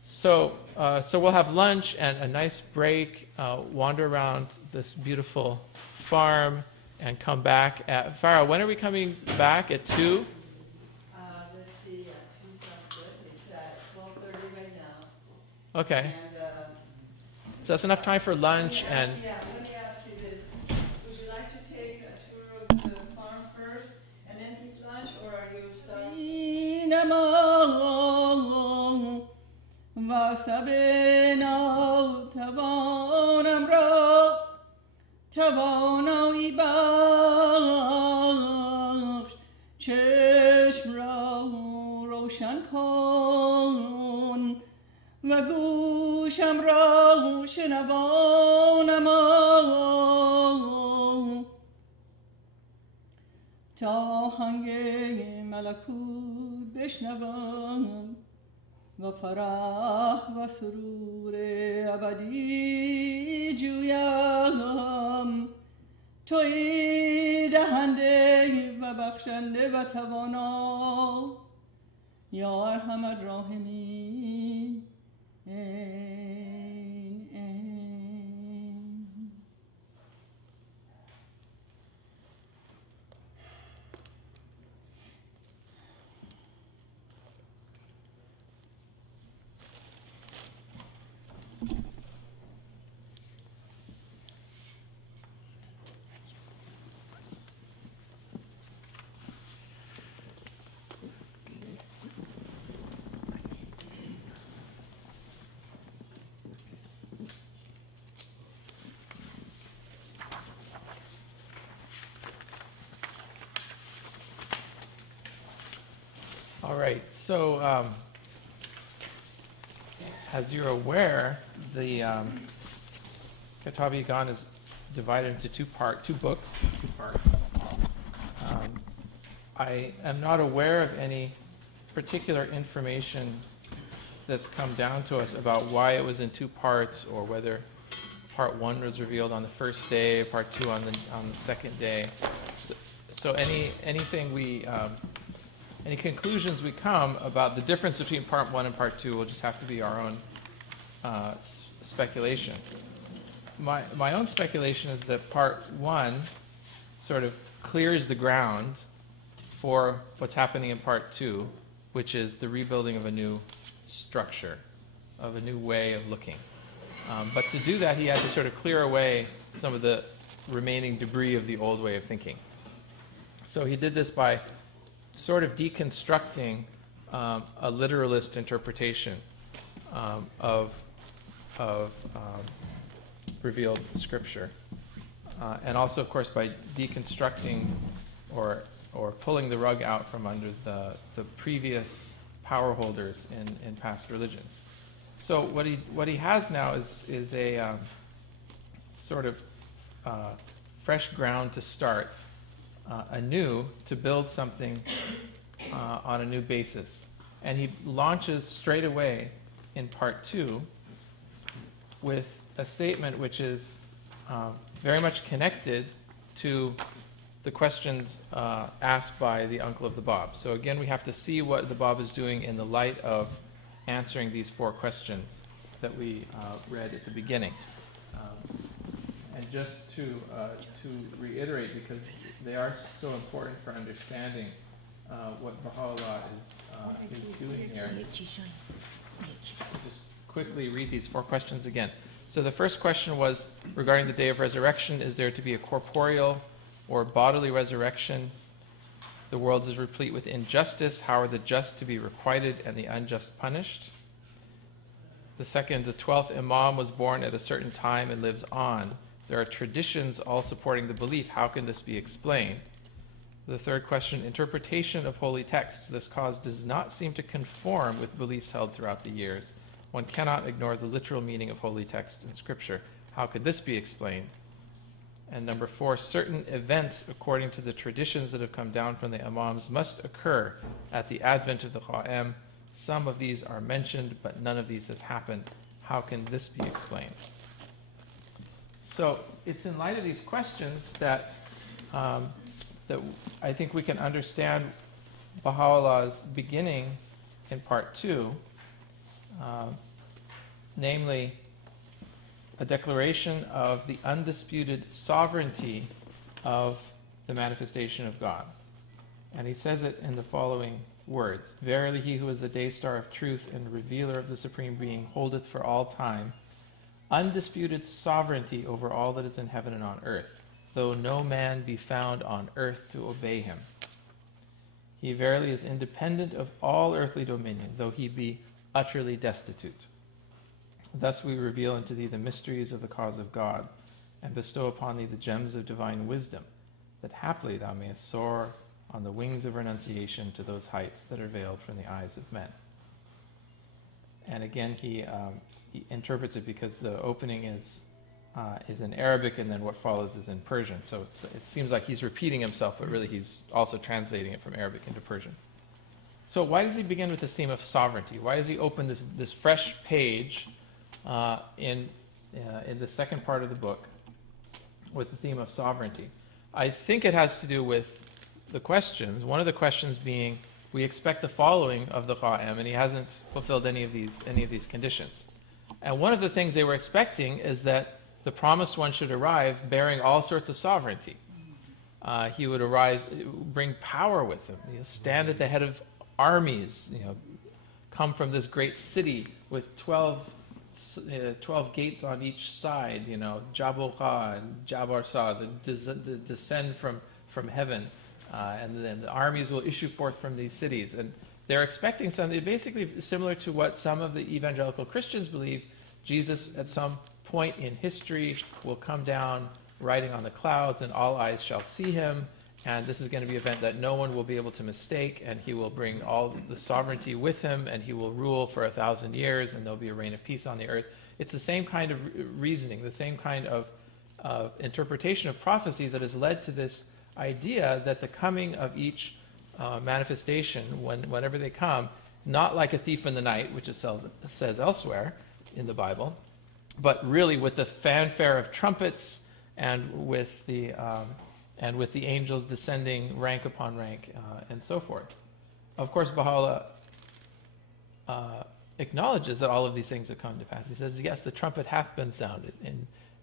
So we'll have lunch and a nice break, wander around this beautiful farm, and come back at Farah. When are we coming back? At 2? Let's see. 2 sounds good. It's at 12:30 right now. Okay. And, So that's enough time for lunch and. Yeah. Let me ask you this: would you like to take a tour of the farm first and then eat lunch, or are you starting? وسبنا توانم را توانایی بخش چشم را روشن کن و گوشم را شنوانم تا آهنگ ملکوت بشنوم و فرح و سرور ابدی جویم. تویی دهنده و بخشنده و توانا، یا ارحم الراحمین. All right, so as you're aware, the Kitab-i-Gan is divided into two books, two parts. I am not aware of any particular information that's come down to us about why it was in 2 parts, or whether part 1 was revealed on the first day, part 2 on the second day. So anything we any conclusions we come about the difference between part 1 and part 2 will just have to be our own speculation. My own speculation is that part 1 sort of clears the ground for what's happening in part 2, which is the rebuilding of a new structure, of a new way of looking. But to do that, he had to sort of clear away some of the remaining debris of the old way of thinking. So he did this by sort of deconstructing a literalist interpretation of revealed scripture, and also, of course, by deconstructing or pulling the rug out from under the previous power holders in past religions. So what he has now is a sort of fresh ground to start anew to build something on a new basis. And he launches straight away in part 2 with a statement which is very much connected to the questions asked by the uncle of the Bab. So again, we have to see what the Bab is doing in the light of answering these 4 questions that we read at the beginning. And just to reiterate, because they are so important for understanding what Baha'u'llah is doing here, I'll just quickly read these 4 questions again. So the first question was regarding the day of resurrection: is there to be a corporeal or bodily resurrection? The world is replete with injustice. How are the just to be requited and the unjust punished? The second, the 12th Imam was born at a certain time and lives on. There are traditions all supporting the belief. How can this be explained? The third question, interpretation of holy texts. This cause does not seem to conform with beliefs held throughout the years. One cannot ignore the literal meaning of holy texts in Scripture. How could this be explained? And number 4, certain events, according to the traditions that have come down from the Imams, must occur at the advent of the Qa'im. Some of these are mentioned, but none of these has happened. How can this be explained? So it's in light of these questions that that I think we can understand Baha'u'llah's beginning in part 2, namely a declaration of the undisputed sovereignty of the manifestation of God. And he says it in the following words: Verily he who is the day star of truth and revealer of the Supreme Being holdeth for all time undisputed sovereignty over all that is in heaven and on earth, though no man be found on earth to obey him. He verily is independent of all earthly dominion, though he be utterly destitute. Thus we reveal unto thee the mysteries of the cause of God, and bestow upon thee the gems of divine wisdom, that haply thou mayest soar on the wings of renunciation to those heights that are veiled from the eyes of men. And again, he interprets it because the opening is in Arabic, and then what follows is in Persian. So it seems like he's repeating himself, but really he's also translating it from Arabic into Persian. So why does he begin with this theme of sovereignty? Why does he open this fresh page in the second part of the book with the theme of sovereignty? I think it has to do with the questions. One of the questions being, we expect the following of the Qa'im, and he hasn't fulfilled any of these conditions. And one of the things they were expecting is that the promised one should arrive bearing all sorts of sovereignty. He would arise, bring power with him, stand at the head of armies, come from this great city with 12 gates on each side, Jabal Qa and Jabar Sa, the descend from heaven, and then the armies will issue forth from these cities. And they're expecting something basically similar to what some of the evangelical Christians believe. Jesus, at some point in history, will come down riding on the clouds, and all eyes shall see him. And this is going to be an event that no one will be able to mistake, and he will bring all the sovereignty with him, and he will rule for 1,000 years, and there'll be a reign of peace on the earth. It's the same kind of reasoning, the same kind of interpretation of prophecy that has led to this idea that the coming of each manifestation, whenever they come, not like a thief in the night, which it says elsewhere in the Bible, but really with the fanfare of trumpets and with the angels descending rank upon rank and so forth. Of course, Baha'u'llah acknowledges that all of these things have come to pass. He says, yes, the trumpet hath been sounded,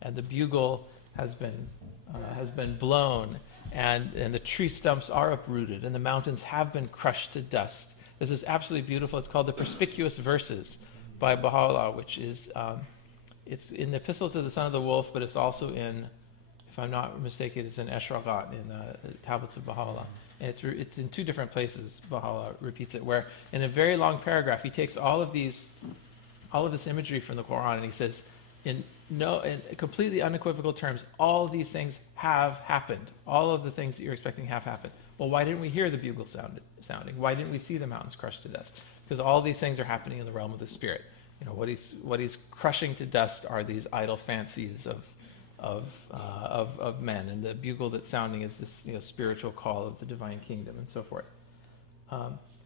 and the bugle has been blown, and the tree stumps are uprooted, and the mountains have been crushed to dust. This is absolutely beautiful. It's called the Perspicuous Verses by Baha'u'llah, which is it's in the Epistle to the Son of the Wolf, but it's also in, if I'm not mistaken, it's in Eshraqat, in the Tablets of Baha'u'llah. And it's in 2 different places, Baha'u'llah repeats it, where in a very long paragraph, he takes all of this imagery from the Quran, and he says, in completely unequivocal terms, all of these things have happened. All of the things that you're expecting have happened. Well, why didn't we hear the bugle sounding? Why didn't we see the mountains crushed to dust? Because all these things are happening in the realm of the spirit. What he's crushing to dust are these idle fancies of men, and the bugle that's sounding is this spiritual call of the divine kingdom and so forth.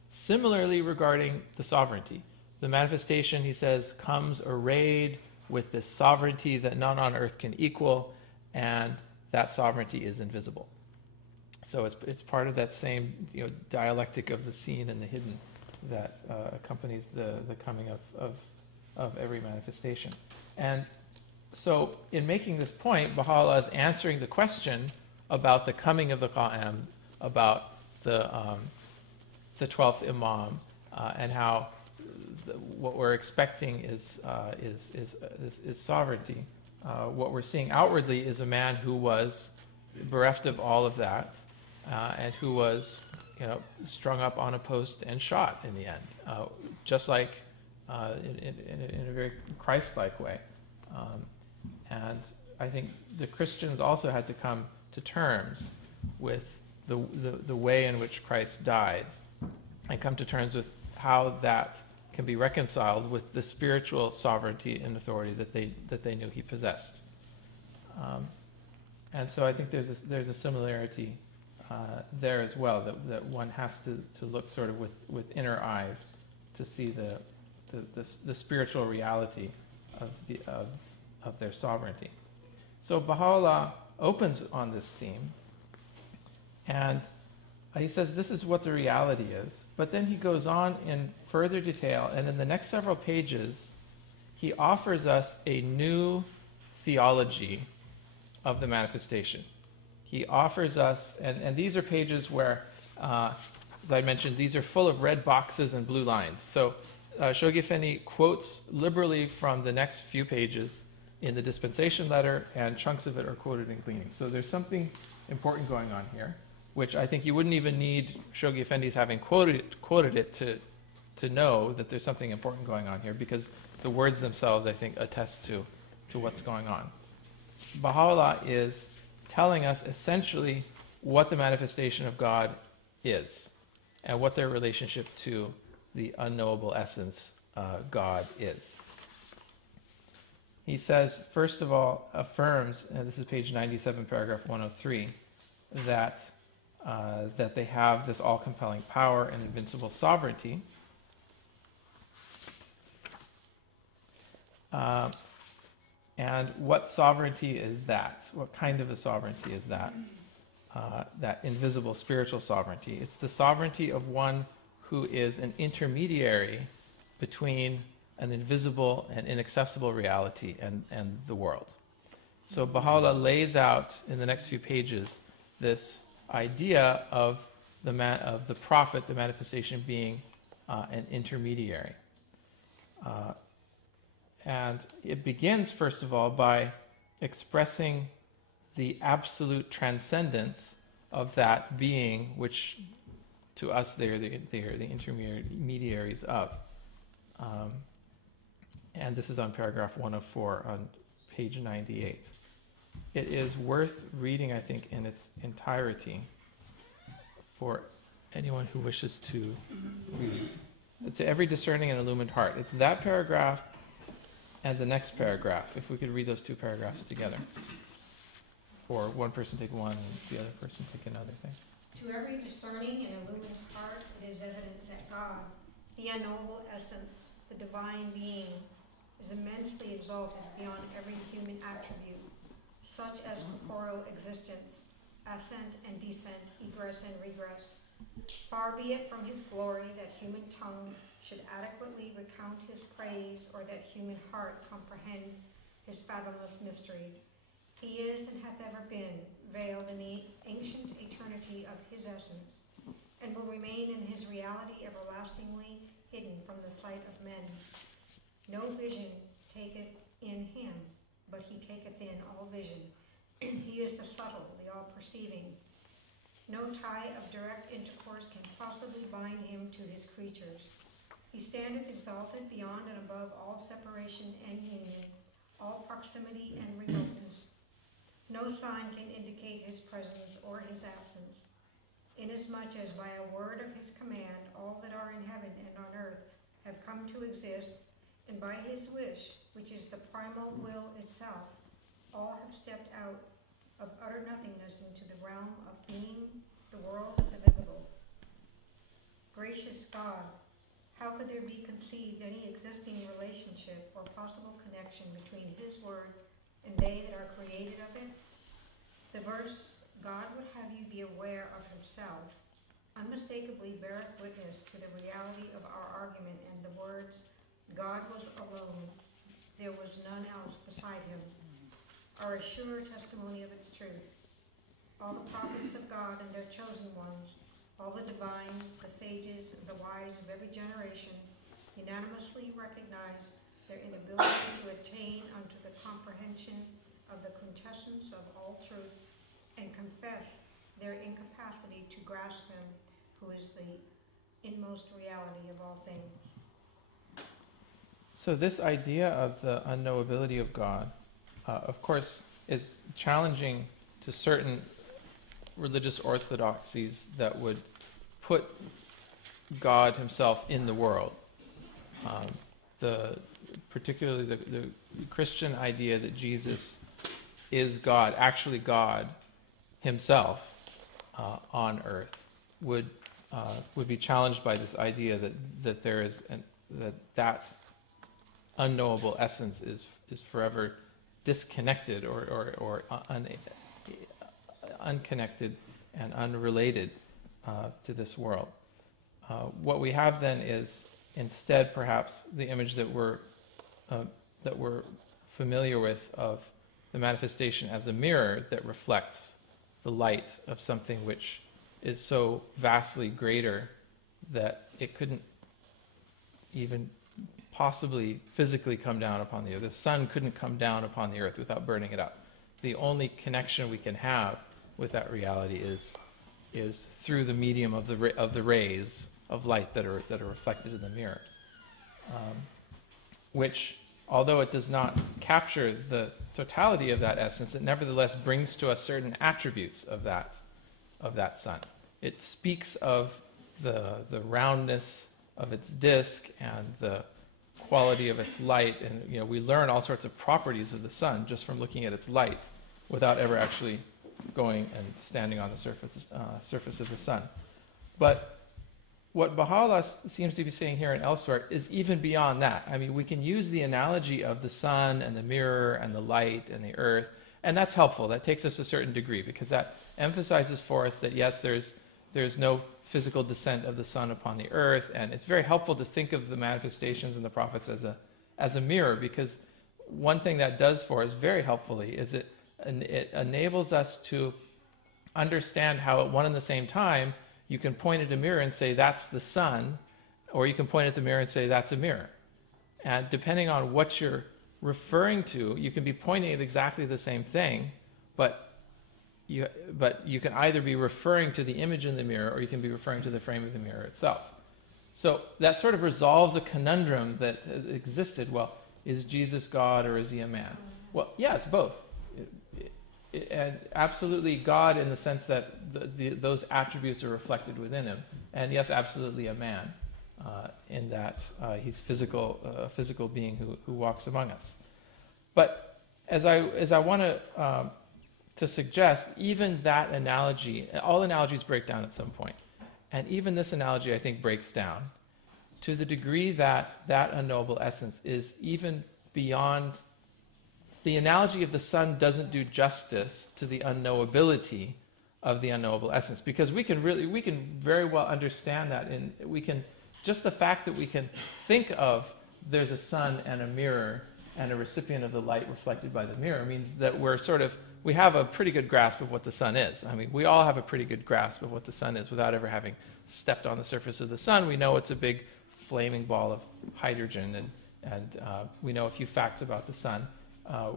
Similarly, regarding the sovereignty, the manifestation, he says, comes arrayed with this sovereignty that none on earth can equal, and that sovereignty is invisible. So it's part of that same dialectic of the seen and the hidden that accompanies the coming of every manifestation. And so in making this point, Baha'u'llah is answering the question about the coming of the Qa'im, about the 12th Imam, and how what we're expecting is sovereignty. What we're seeing outwardly is a man who was bereft of all of that, and who was, strung up on a post and shot in the end, just like in a very Christ-like way. And I think the Christians also had to come to terms with the way in which Christ died, and come to terms with how that can be reconciled with the spiritual sovereignty and authority that they knew he possessed. And so I think there's a similarity there as well, that one has to look sort of with inner eyes to see the spiritual reality of their sovereignty. So Baha'u'llah opens on this theme, and he says this is what the reality is, but then he goes on in further detail, and in the next several pages he offers us a new theology of the manifestation. He offers us, and these are pages where, as I mentioned, these are full of red boxes and blue lines. So Shoghi Effendi quotes liberally from the next few pages in the dispensation letter, and chunks of it are quoted in Gleaning. So there's something important going on here, which I think you wouldn't even need Shoghi Effendi's having quoted it to know that there's something important going on here, because the words themselves, I think, attest to what's going on. Baha'u'llah is telling us essentially what the manifestation of God is, and what their relationship to the unknowable essence God is. He says, first of all, affirms, and this is page 97, paragraph 103, that they have this all-compelling power and invincible sovereignty. And what sovereignty is that? What kind of a sovereignty is that? That invisible spiritual sovereignty. It's the sovereignty of one who is an intermediary between an invisible and inaccessible reality and the world. So Baha'u'llah lays out in the next few pages this idea of the prophet, the manifestation, being an intermediary. And it begins, first of all, by expressing the absolute transcendence of that being, which to us they are the intermediaries of. And this is on paragraph 104 on page 98. It is worth reading, I think, in its entirety for anyone who wishes to read. To every discerning and illumined heart. It's that paragraph and the next paragraph, if we could read those two paragraphs together. Or one person take one and the other person take another thing. To every discerning and illumined heart, it is evident that God, the unknowable essence, the divine being, is immensely exalted beyond every human attribute, such as corporeal existence, ascent and descent, egress and regress. Far be it from his glory that human tongue should adequately recount his praise, or that human heart comprehend his fathomless mystery. He is and hath ever been veiled in the ancient eternity of his essence, and will remain in his reality everlastingly hidden from the sight of men. No vision taketh in him, but he taketh in all vision. He is the subtle, the all-perceiving. No tie of direct intercourse can possibly bind him to his creatures. He standeth exalted beyond and above all separation and union, all proximity and remoteness. No sign can indicate his presence or his absence, inasmuch as by a word of his command all that are in heaven and on earth have come to exist, and by his wish, which is the primal will itself, All have stepped out of utter nothingness into the realm of being, the world, the visible. Gracious God, how could there be conceived any existing relationship or possible connection between His Word and they that are created of it? The verse, God would have you be aware of Himself, unmistakably beareth witness to the reality of our argument, and the words, God was alone, there was none else beside Him, are a sure testimony of its truth. All the prophets of God and their chosen ones, all the divines, the sages, and the wise of every generation unanimously recognize their inability to attain unto the comprehension of the quintessence of all truth, and confess their incapacity to grasp Him, who is the inmost reality of all things. So this idea of the unknowability of God, of course, is challenging to certain religious orthodoxies that would put God Himself in the world. Particularly the Christian idea that Jesus is God, actually God Himself on earth, would be challenged by this idea that there is that unknowable essence is forever disconnected or unconnected and unrelated to this world. What we have then is instead perhaps the image that we're familiar with of the manifestation as a mirror that reflects the light of something which is so vastly greater that it couldn't even possibly physically come down upon the earth. The sun couldn't come down upon the earth without burning it up. The only connection we can have with that reality is through the medium of the rays of light that are reflected in the mirror, which, although it does not capture the totality of that essence, it nevertheless brings to us certain attributes of that sun. It speaks of the roundness of its disk and the quality of its light, and we learn all sorts of properties of the sun just from looking at its light, without ever actually going and standing on the surface of the sun. But what Baha'u'llah seems to be saying here and elsewhere is even beyond that. I mean, we can use the analogy of the sun and the mirror and the light and the earth, and that's helpful. That takes us a certain degree, because that emphasizes for us that yes, there's no physical descent of the sun upon the earth, and it's very helpful to think of the manifestations in the prophets as a mirror, because one thing that does for us very helpfully is it enables us to understand how at one and the same time you can point at a mirror and say that's the sun, or you can point at the mirror and say that's a mirror. And depending on what you're referring to, you can be pointing at exactly the same thing, but you can either be referring to the image in the mirror, or you can be referring to the frame of the mirror itself. So that sort of resolves a conundrum that existed. Well, is Jesus God or is He a man? Well, yeah, it's both. And absolutely God in the sense that those attributes are reflected within Him. And yes, absolutely a man in that He's a physical being who walks among us. But as I want to suggest, even that analogy, all analogies break down at some point. And even this analogy, I think, breaks down to the degree that unknowable essence is even beyond. The analogy of the sun doesn't do justice to the unknowability of the unknowable essence, because we can very well understand that, and just the fact that we can think of there's a sun and a mirror and a recipient of the light reflected by the mirror means that we have a pretty good grasp of what the sun is. I mean, we all have a pretty good grasp of what the sun is without ever having stepped on the surface of the sun. We know it's a big flaming ball of hydrogen, and we know a few facts about the sun.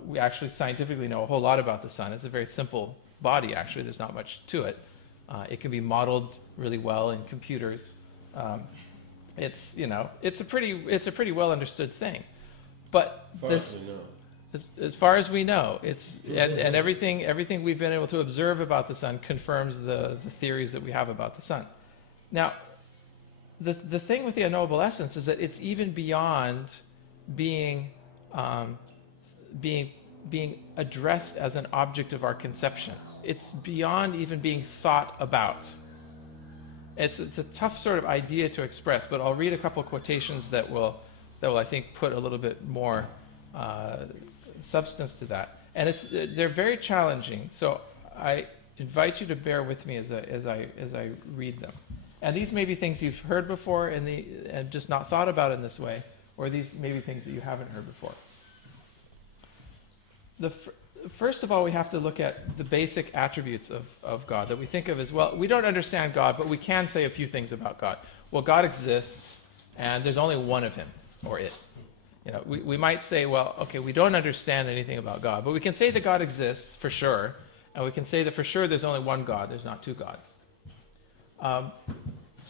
We actually scientifically know a whole lot about the sun. It's a very simple body, actually. There's not much to it. It can be modeled really well in computers. It's a pretty well understood thing. But as far as we know, and everything we've been able to observe about the sun confirms the theories that we have about the sun. Now, the thing with the unknowable essence is that it's even beyond being being addressed as an object of our conception. It's beyond even being thought about. It's a tough sort of idea to express, but I'll read a couple quotations that will I think put a little bit more substance to that. And they're very challenging, so I invite you to bear with me as I read them. And these may be things you've heard before and just not thought about in this way, or these may be things that you haven't heard before. First of all, we have to look at the basic attributes of God that we think of as, well, we don't understand God, but we can say a few things about God. Well, God exists, and there's only one of him, or it. We might say, well, okay, we don't understand anything about God, but we can say that God exists for sure, and we can say that for sure there's only one God, there's not two gods.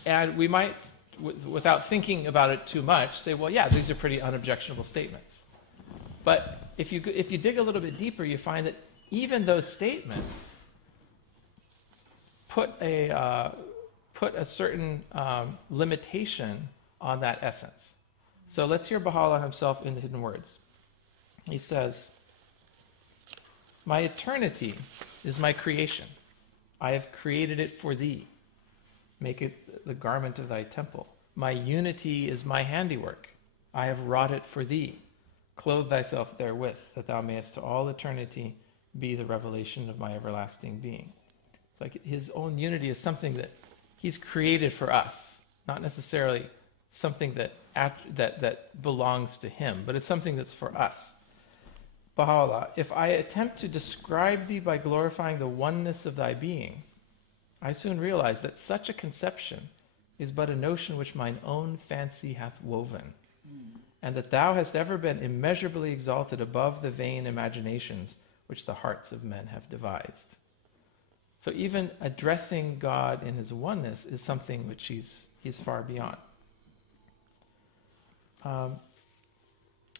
And we might, without thinking about it too much, say, well, yeah, these are pretty unobjectionable statements. But if you dig a little bit deeper, you find that even those statements put a certain limitation on that essence. So let's hear Baha'u'llah himself in the Hidden Words. He says, "My eternity is my creation. I have created it for thee. Make it the garment of thy temple. My unity is my handiwork. I have wrought it for thee. Clothe thyself therewith, that thou mayest to all eternity be the revelation of my everlasting being." It's like his own unity is something that he's created for us, not necessarily something that belongs to him, but it's something that's for us. Baha'u'llah, "If I attempt to describe thee by glorifying the oneness of thy being, I soon realize that such a conception is but a notion which mine own fancy hath woven, and that thou hast ever been immeasurably exalted above the vain imaginations which the hearts of men have devised." So even addressing God in his oneness is something which he's far beyond.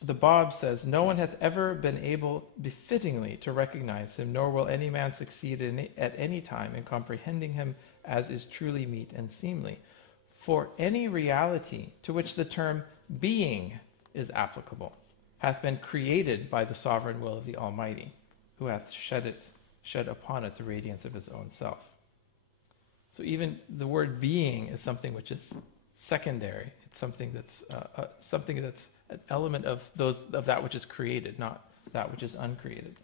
The Bab says, "No one hath ever been able befittingly to recognize him, nor will any man succeed at any time in comprehending him as is truly meet and seemly. For any reality to which the term being is applicable hath been created by the sovereign will of the Almighty, who hath shed upon it the radiance of his own self." So even the word being is something which is secondary. It's something that's an element of that which is created, not that which is uncreated.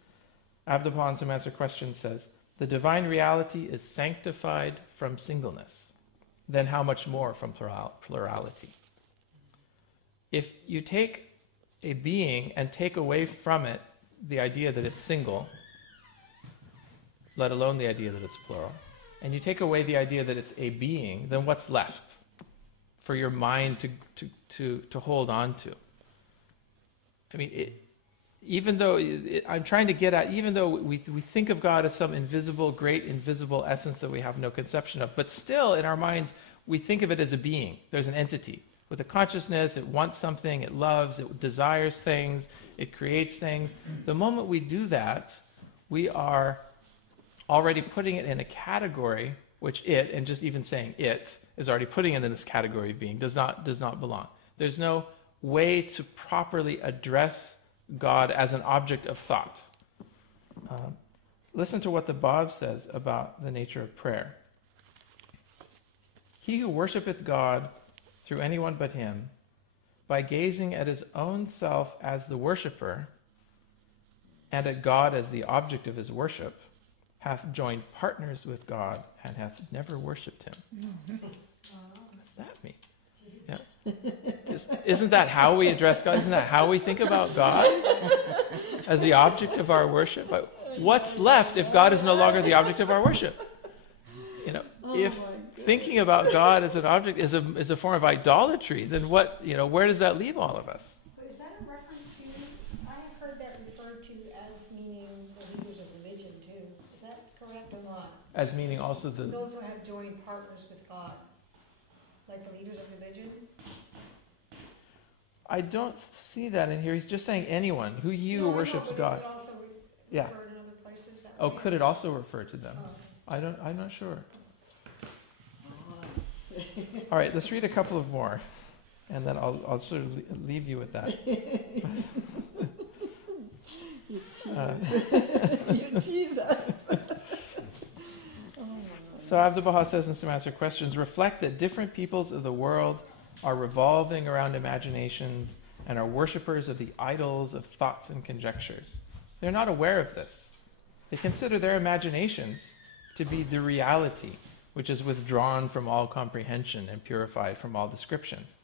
Abdu'l-Baha in Some Answer Questions says, "The divine reality is sanctified from singleness. Then how much more from plurality?" If you take a being and take away from it the idea that it's single, let alone the idea that it's plural, and you take away the idea that it's a being, then what's left for your mind to hold on to? I mean, even though I'm trying to get at, even though we think of God as some invisible, great invisible essence that we have no conception of, but still in our minds we think of it as a being. There's an entity with a consciousness. It wants something. It loves. It desires things. It creates things. The moment we do that, we are already putting it in a category which it, and just even saying it, is already putting it in this category of being, does not belong. There's no way to properly address God as an object of thought. Listen to what the Bab says about the nature of prayer. "He who worshipeth God through anyone but him, by gazing at his own self as the worshipper, and at God as the object of his worship, hath joined partners with God, and hath never worshipped him." What does that mean? Yeah. Isn't that how we address God? Isn't that how we think about God? As the object of our worship? But what's left if God is no longer the object of our worship? If thinking about God as an object is a form of idolatry, then where does that leave all of us? But is that a reference to, I have heard that referred to as meaning the leaders of religion too. Is that correct or not? As meaning also those who have joined partners with God, like the leaders of religion? I don't see that in here. He's just saying anyone who worships God. Could it also Yeah. refer to other places that Oh, way? could it also refer to them? Oh. I'm not sure. All right, let's read a couple of more, and then I'll sort of leave you with that. You tease us. So Abdu'l-Baha says in some answer questions, reflect that different peoples of the world are revolving around imaginations and are worshippers of the idols of thoughts and conjectures. They're not aware of this. They consider their imaginations to be the reality, which is withdrawn from all comprehension and purified from all descriptions.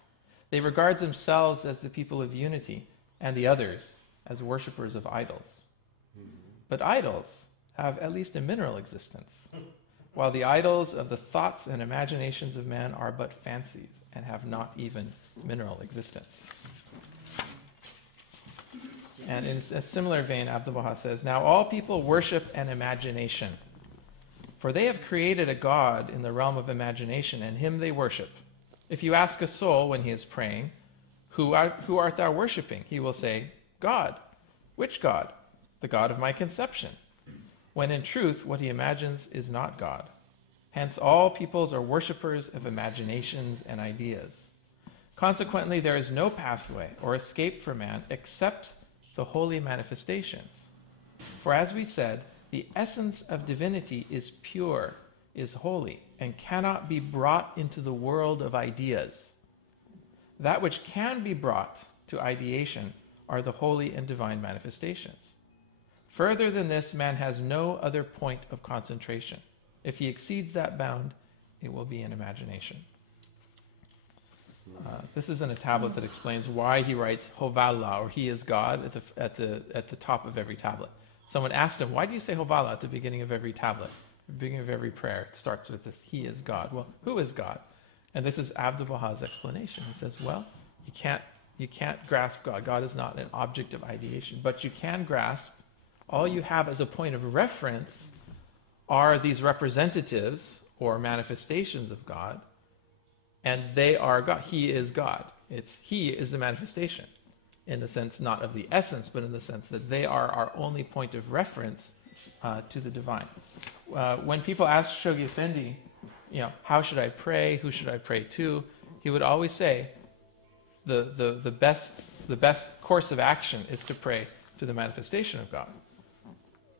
They regard themselves as the people of unity and the others as worshippers of idols. But idols have at least a mineral existence, while the idols of the thoughts and imaginations of man are but fancies and have not even mineral existence. And in a similar vein, Abdu'l-Baha says, now all people worship an imagination, for they have created a God in the realm of imagination, and him they worship. If you ask a soul when he is praying, who art thou worshipping? He will say, God. Which God? The God of my conception. When in truth, what he imagines is not God. Hence, all peoples are worshippers of imaginations and ideas. Consequently, there is no pathway or escape for man except the holy manifestations. For as we said, the essence of divinity is pure, is holy, and cannot be brought into the world of ideas. That which can be brought to ideation are the holy and divine manifestations. Further than this, man has no other point of concentration. If he exceeds that bound, it will be an imagination. This is in a tablet that explains why he writes Hovala, or he is God, at the top of every tablet. Someone asked him, why do you say Hovala at the beginning of every tablet? At the beginning of every prayer, it starts with this, he is God. Well, who is God? And this is Abdu'l-Baha's explanation. He says, well, you can't grasp God. God is not an object of ideation, but you can grasp, all you have as a point of reference are these representatives or manifestations of God, and they are God. He is God. He is the manifestation, in the sense not of the essence, but in the sense that they are our only point of reference to the divine. When people ask Shoghi Effendi, how should I pray? Who should I pray to? He would always say, the best course of action is to pray to the manifestation of God,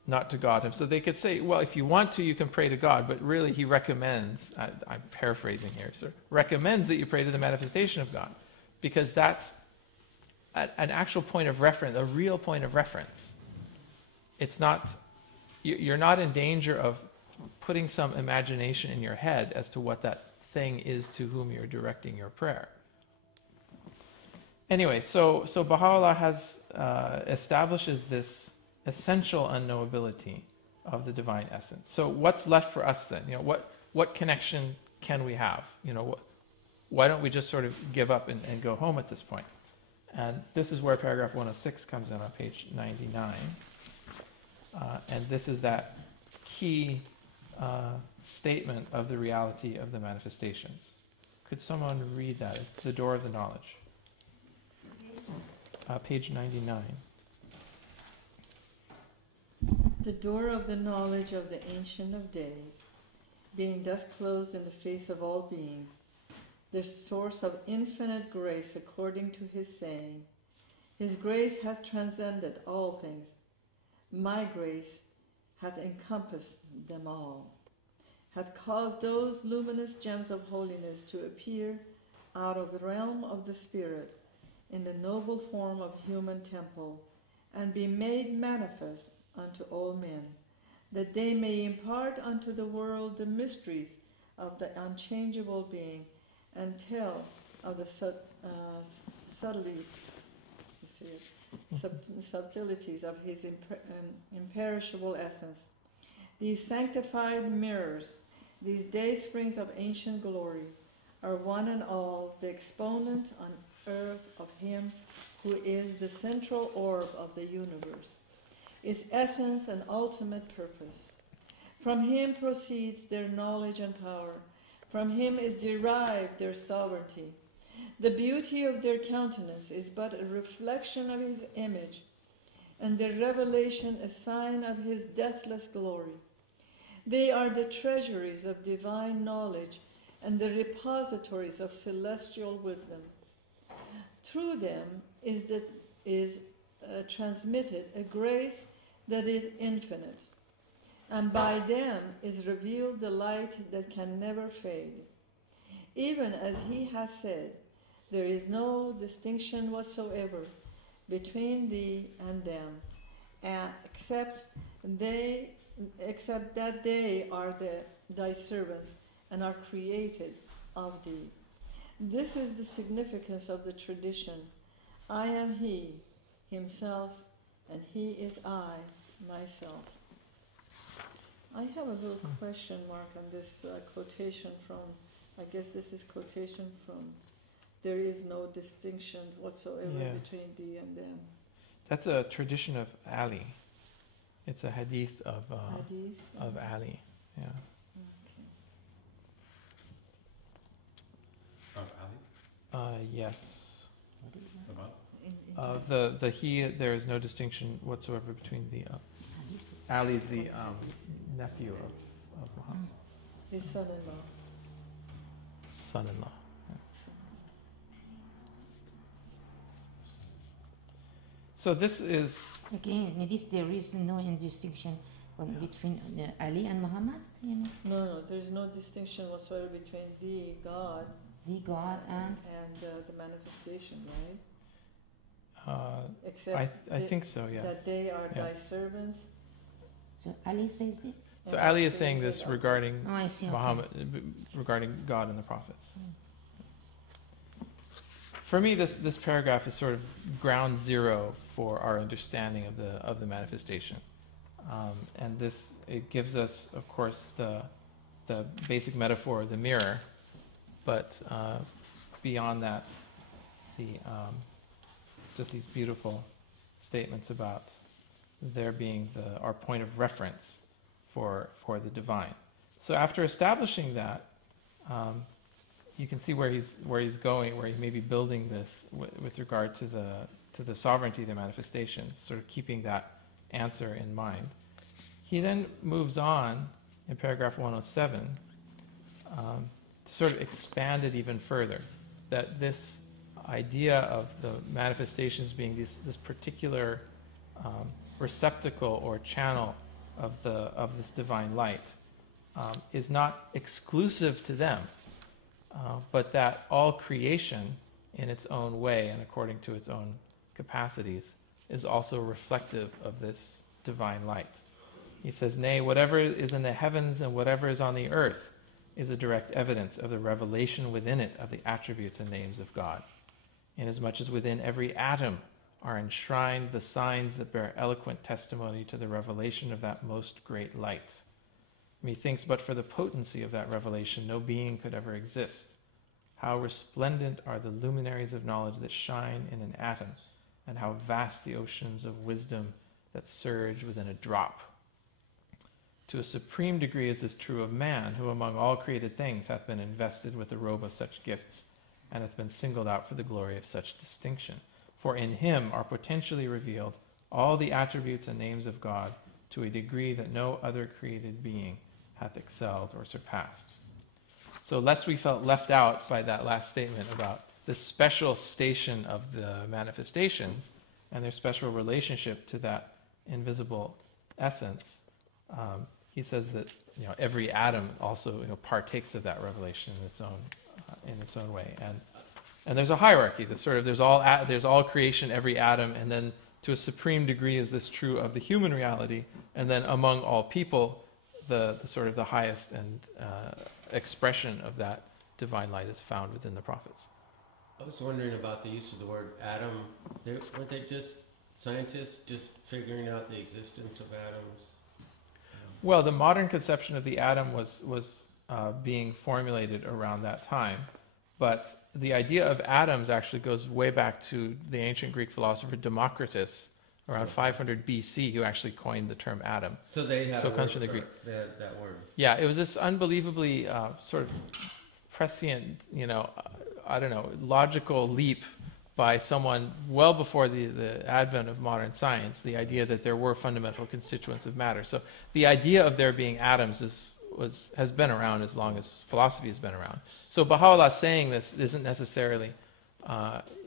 not to God himself. So they could say, well, if you want to, you can pray to God, but really he recommends, I'm paraphrasing here, sir, recommends that you pray to the manifestation of God, because that's an actual point of reference, a real point of reference. It's not, you're not in danger of putting some imagination in your head as to what that thing is to whom you're directing your prayer. Anyway, so Baha'u'llah establishes this essential unknowability of the divine essence. So what's left for us then? What connection can we have? Why don't we just sort of give up and go home at this point? And this is where paragraph 106 comes in on page 99. And this is that key statement of the reality of the manifestations. Could someone read that? The door of the knowledge. Page 99. The door of the knowledge of the Ancient of Days, being thus closed in the face of all beings, the source of infinite grace according to his saying, his grace hath transcended all things. My grace hath encompassed them all, hath caused those luminous gems of holiness to appear out of the realm of the Spirit in the noble form of human temple, and be made manifest unto all men, that they may impart unto the world the mysteries of the unchangeable being, and tell of the subtleties of his imperishable essence. These sanctified mirrors, these day springs of ancient glory, are one and all the exponent on earth of him who is the central orb of the universe, its essence and ultimate purpose. From him proceeds their knowledge and power. From him is derived their sovereignty. The beauty of their countenance is but a reflection of his image, and their revelation a sign of his deathless glory. They are the treasuries of divine knowledge and the repositories of celestial wisdom. Through them is transmitted a grace that is infinite, and by them is revealed the light that can never fade. Even as he has said, there is no distinction whatsoever between thee and them, except that they are thy servants and are created of thee. This is the significance of the tradition. I am he, himself, and he is I, myself. I have a little question mark on this quotation from, I guess this is quotation from, there is no distinction whatsoever between thee and them. That's a tradition of Ali. It's a hadith of Ali. Yeah. Okay. Of Ali? Yes. About? There is no distinction whatsoever between the Ali, the nephew of Muhammad. His son-in-law. Son-in-law. Yeah. So this is Again, there is no distinction between Ali and Muhammad. You know? No, there's no distinction whatsoever between thee, God, The God and the manifestation, right? I think so. Yes. That they are thy servants. so Ali says this. So Ali is saying this regarding Oh, I see. Okay. Muhammad, regarding God and the prophets. For me, this paragraph is sort of ground zero for our understanding of the manifestation, and it gives us, of course, the basic metaphor of the mirror, but beyond that, just these beautiful statements about there being our point of reference for the divine. So after establishing that, you can see where he's going, where he may be building this with regard to the sovereignty of the manifestations, sort of keeping that answer in mind. He then moves on in paragraph 107 to sort of expand it even further, that this idea of the manifestations being this particular receptacle or channel of this divine light is not exclusive to them, but that all creation in its own way and according to its own capacities is also reflective of this divine light. He says, nay, whatever is in the heavens and whatever is on the earth is a direct evidence of the revelation within it of the attributes and names of God, inasmuch as within every atom are enshrined the signs that bear eloquent testimony to the revelation of that most great light. Methinks but for the potency of that revelation no being could ever exist. How resplendent are the luminaries of knowledge that shine in an atom, and how vast the oceans of wisdom that surge within a drop. To a supreme degree is this true of man, who among all created things hath been invested with the robe of such gifts, and hath been singled out for the glory of such distinction. For in him are potentially revealed all the attributes and names of God to a degree that no other created being hath excelled or surpassed. So lest we felt left out by that last statement about the special station of the manifestations and their special relationship to that invisible essence, he says that every atom also partakes of that revelation in its own way, and there's a hierarchy. There's all creation, every atom, and then to a supreme degree is this true of the human reality, and then among all people, the sort of the highest and expression of that divine light is found within the prophets. I was wondering about the use of the word atom. Weren't they just scientists just figuring out the existence of atoms? Well, the modern conception of the atom was being formulated around that time, but the idea of atoms actually goes way back to the ancient Greek philosopher Democritus, around 500 BC, who actually coined the term atom. So they have it comes from the Greek. That word. Yeah, it was this unbelievably sort of prescient, logical leap by someone well before the advent of modern science, the idea that there were fundamental constituents of matter. So the idea of there being atoms has been around as long as philosophy has been around. So Baha'u'llah saying this isn't necessarily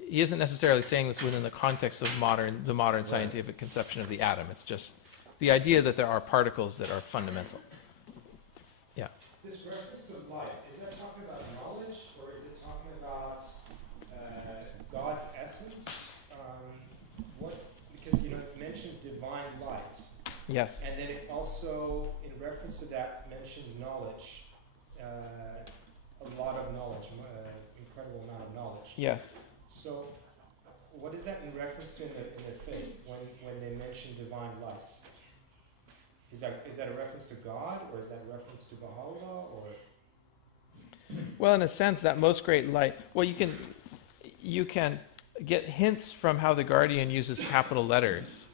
he isn't necessarily saying this within the context of the modern scientific conception of the atom. It's just the idea that there are particles that are fundamental. Yeah. This reference to light, is that talking about knowledge, or is it talking about God's essence? Because it mentions divine light. Yes. And then it also, in reference to that, mentions knowledge. A lot of knowledge, incredible amount of knowledge. Yes. So, what is that in reference to in their faith when they mention divine light? Is that a reference to God, or is that a reference to Baha'u'llah, or? Well, in a sense, that most great light. Well, you can get hints from how the Guardian uses capital letters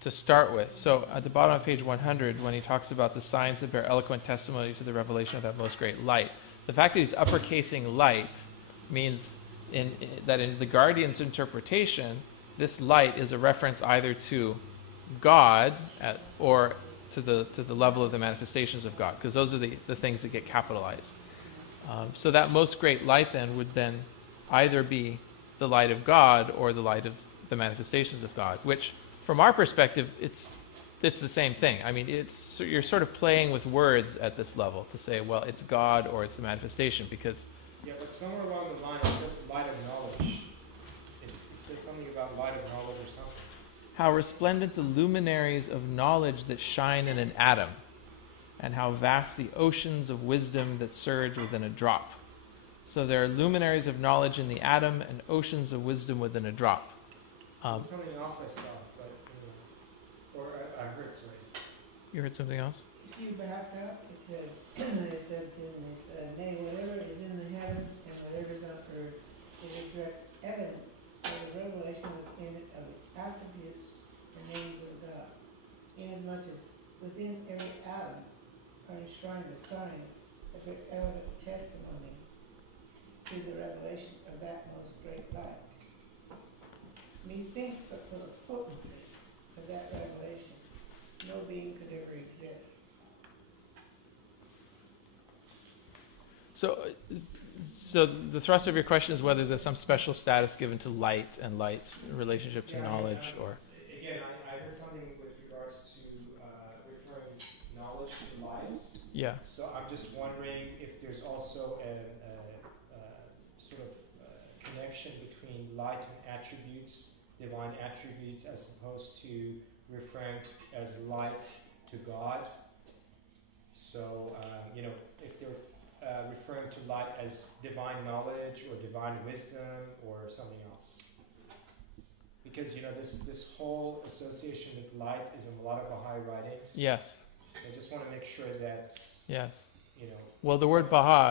to start with. So at the bottom of page 100, when he talks about the signs that bear eloquent testimony to the revelation of that most great light, the fact that he's uppercasing light means that in the Guardian's interpretation, this light is a reference either to God or to the level of the manifestations of God, because those are the things that get capitalized. So that most great light then would then either be the light of God or the light of the manifestations of God, which from our perspective, it's the same thing. I mean, you're sort of playing with words at this level to say, well, it's God or it's the manifestation, because... Yeah, but somewhere along the line it says light of knowledge. It says something about light of knowledge or something. How resplendent the luminaries of knowledge that shine in an atom, and how vast the oceans of wisdom that surge within a drop. So there are luminaries of knowledge in the atom and oceans of wisdom within a drop. Something else I saw, but I heard, sorry. You heard something else? If you back up, it says, nay, whatever is in the heavens and whatever is on earth is a direct evidence for the revelation within it of the attributes and names of God, inasmuch as within every atom are enshrined the signs of their evident testimony to the revelation of that most great light. Methinks, but for the potency of that revelation, no being could ever exist. So the thrust of your question is whether there's some special status given to light and light's relationship to knowledge, or... Again, I heard something with regards to referring knowledge to light. Yeah. So I'm just wondering if there's also a sort of connection between light and attributes, divine attributes, as opposed to referring as light to God. So, if they're referring to light as divine knowledge or divine wisdom or something else. Because, this whole association with light is in a lot of Baha'i writings. Yes. So I just want to make sure that, yes. Well, the word Baha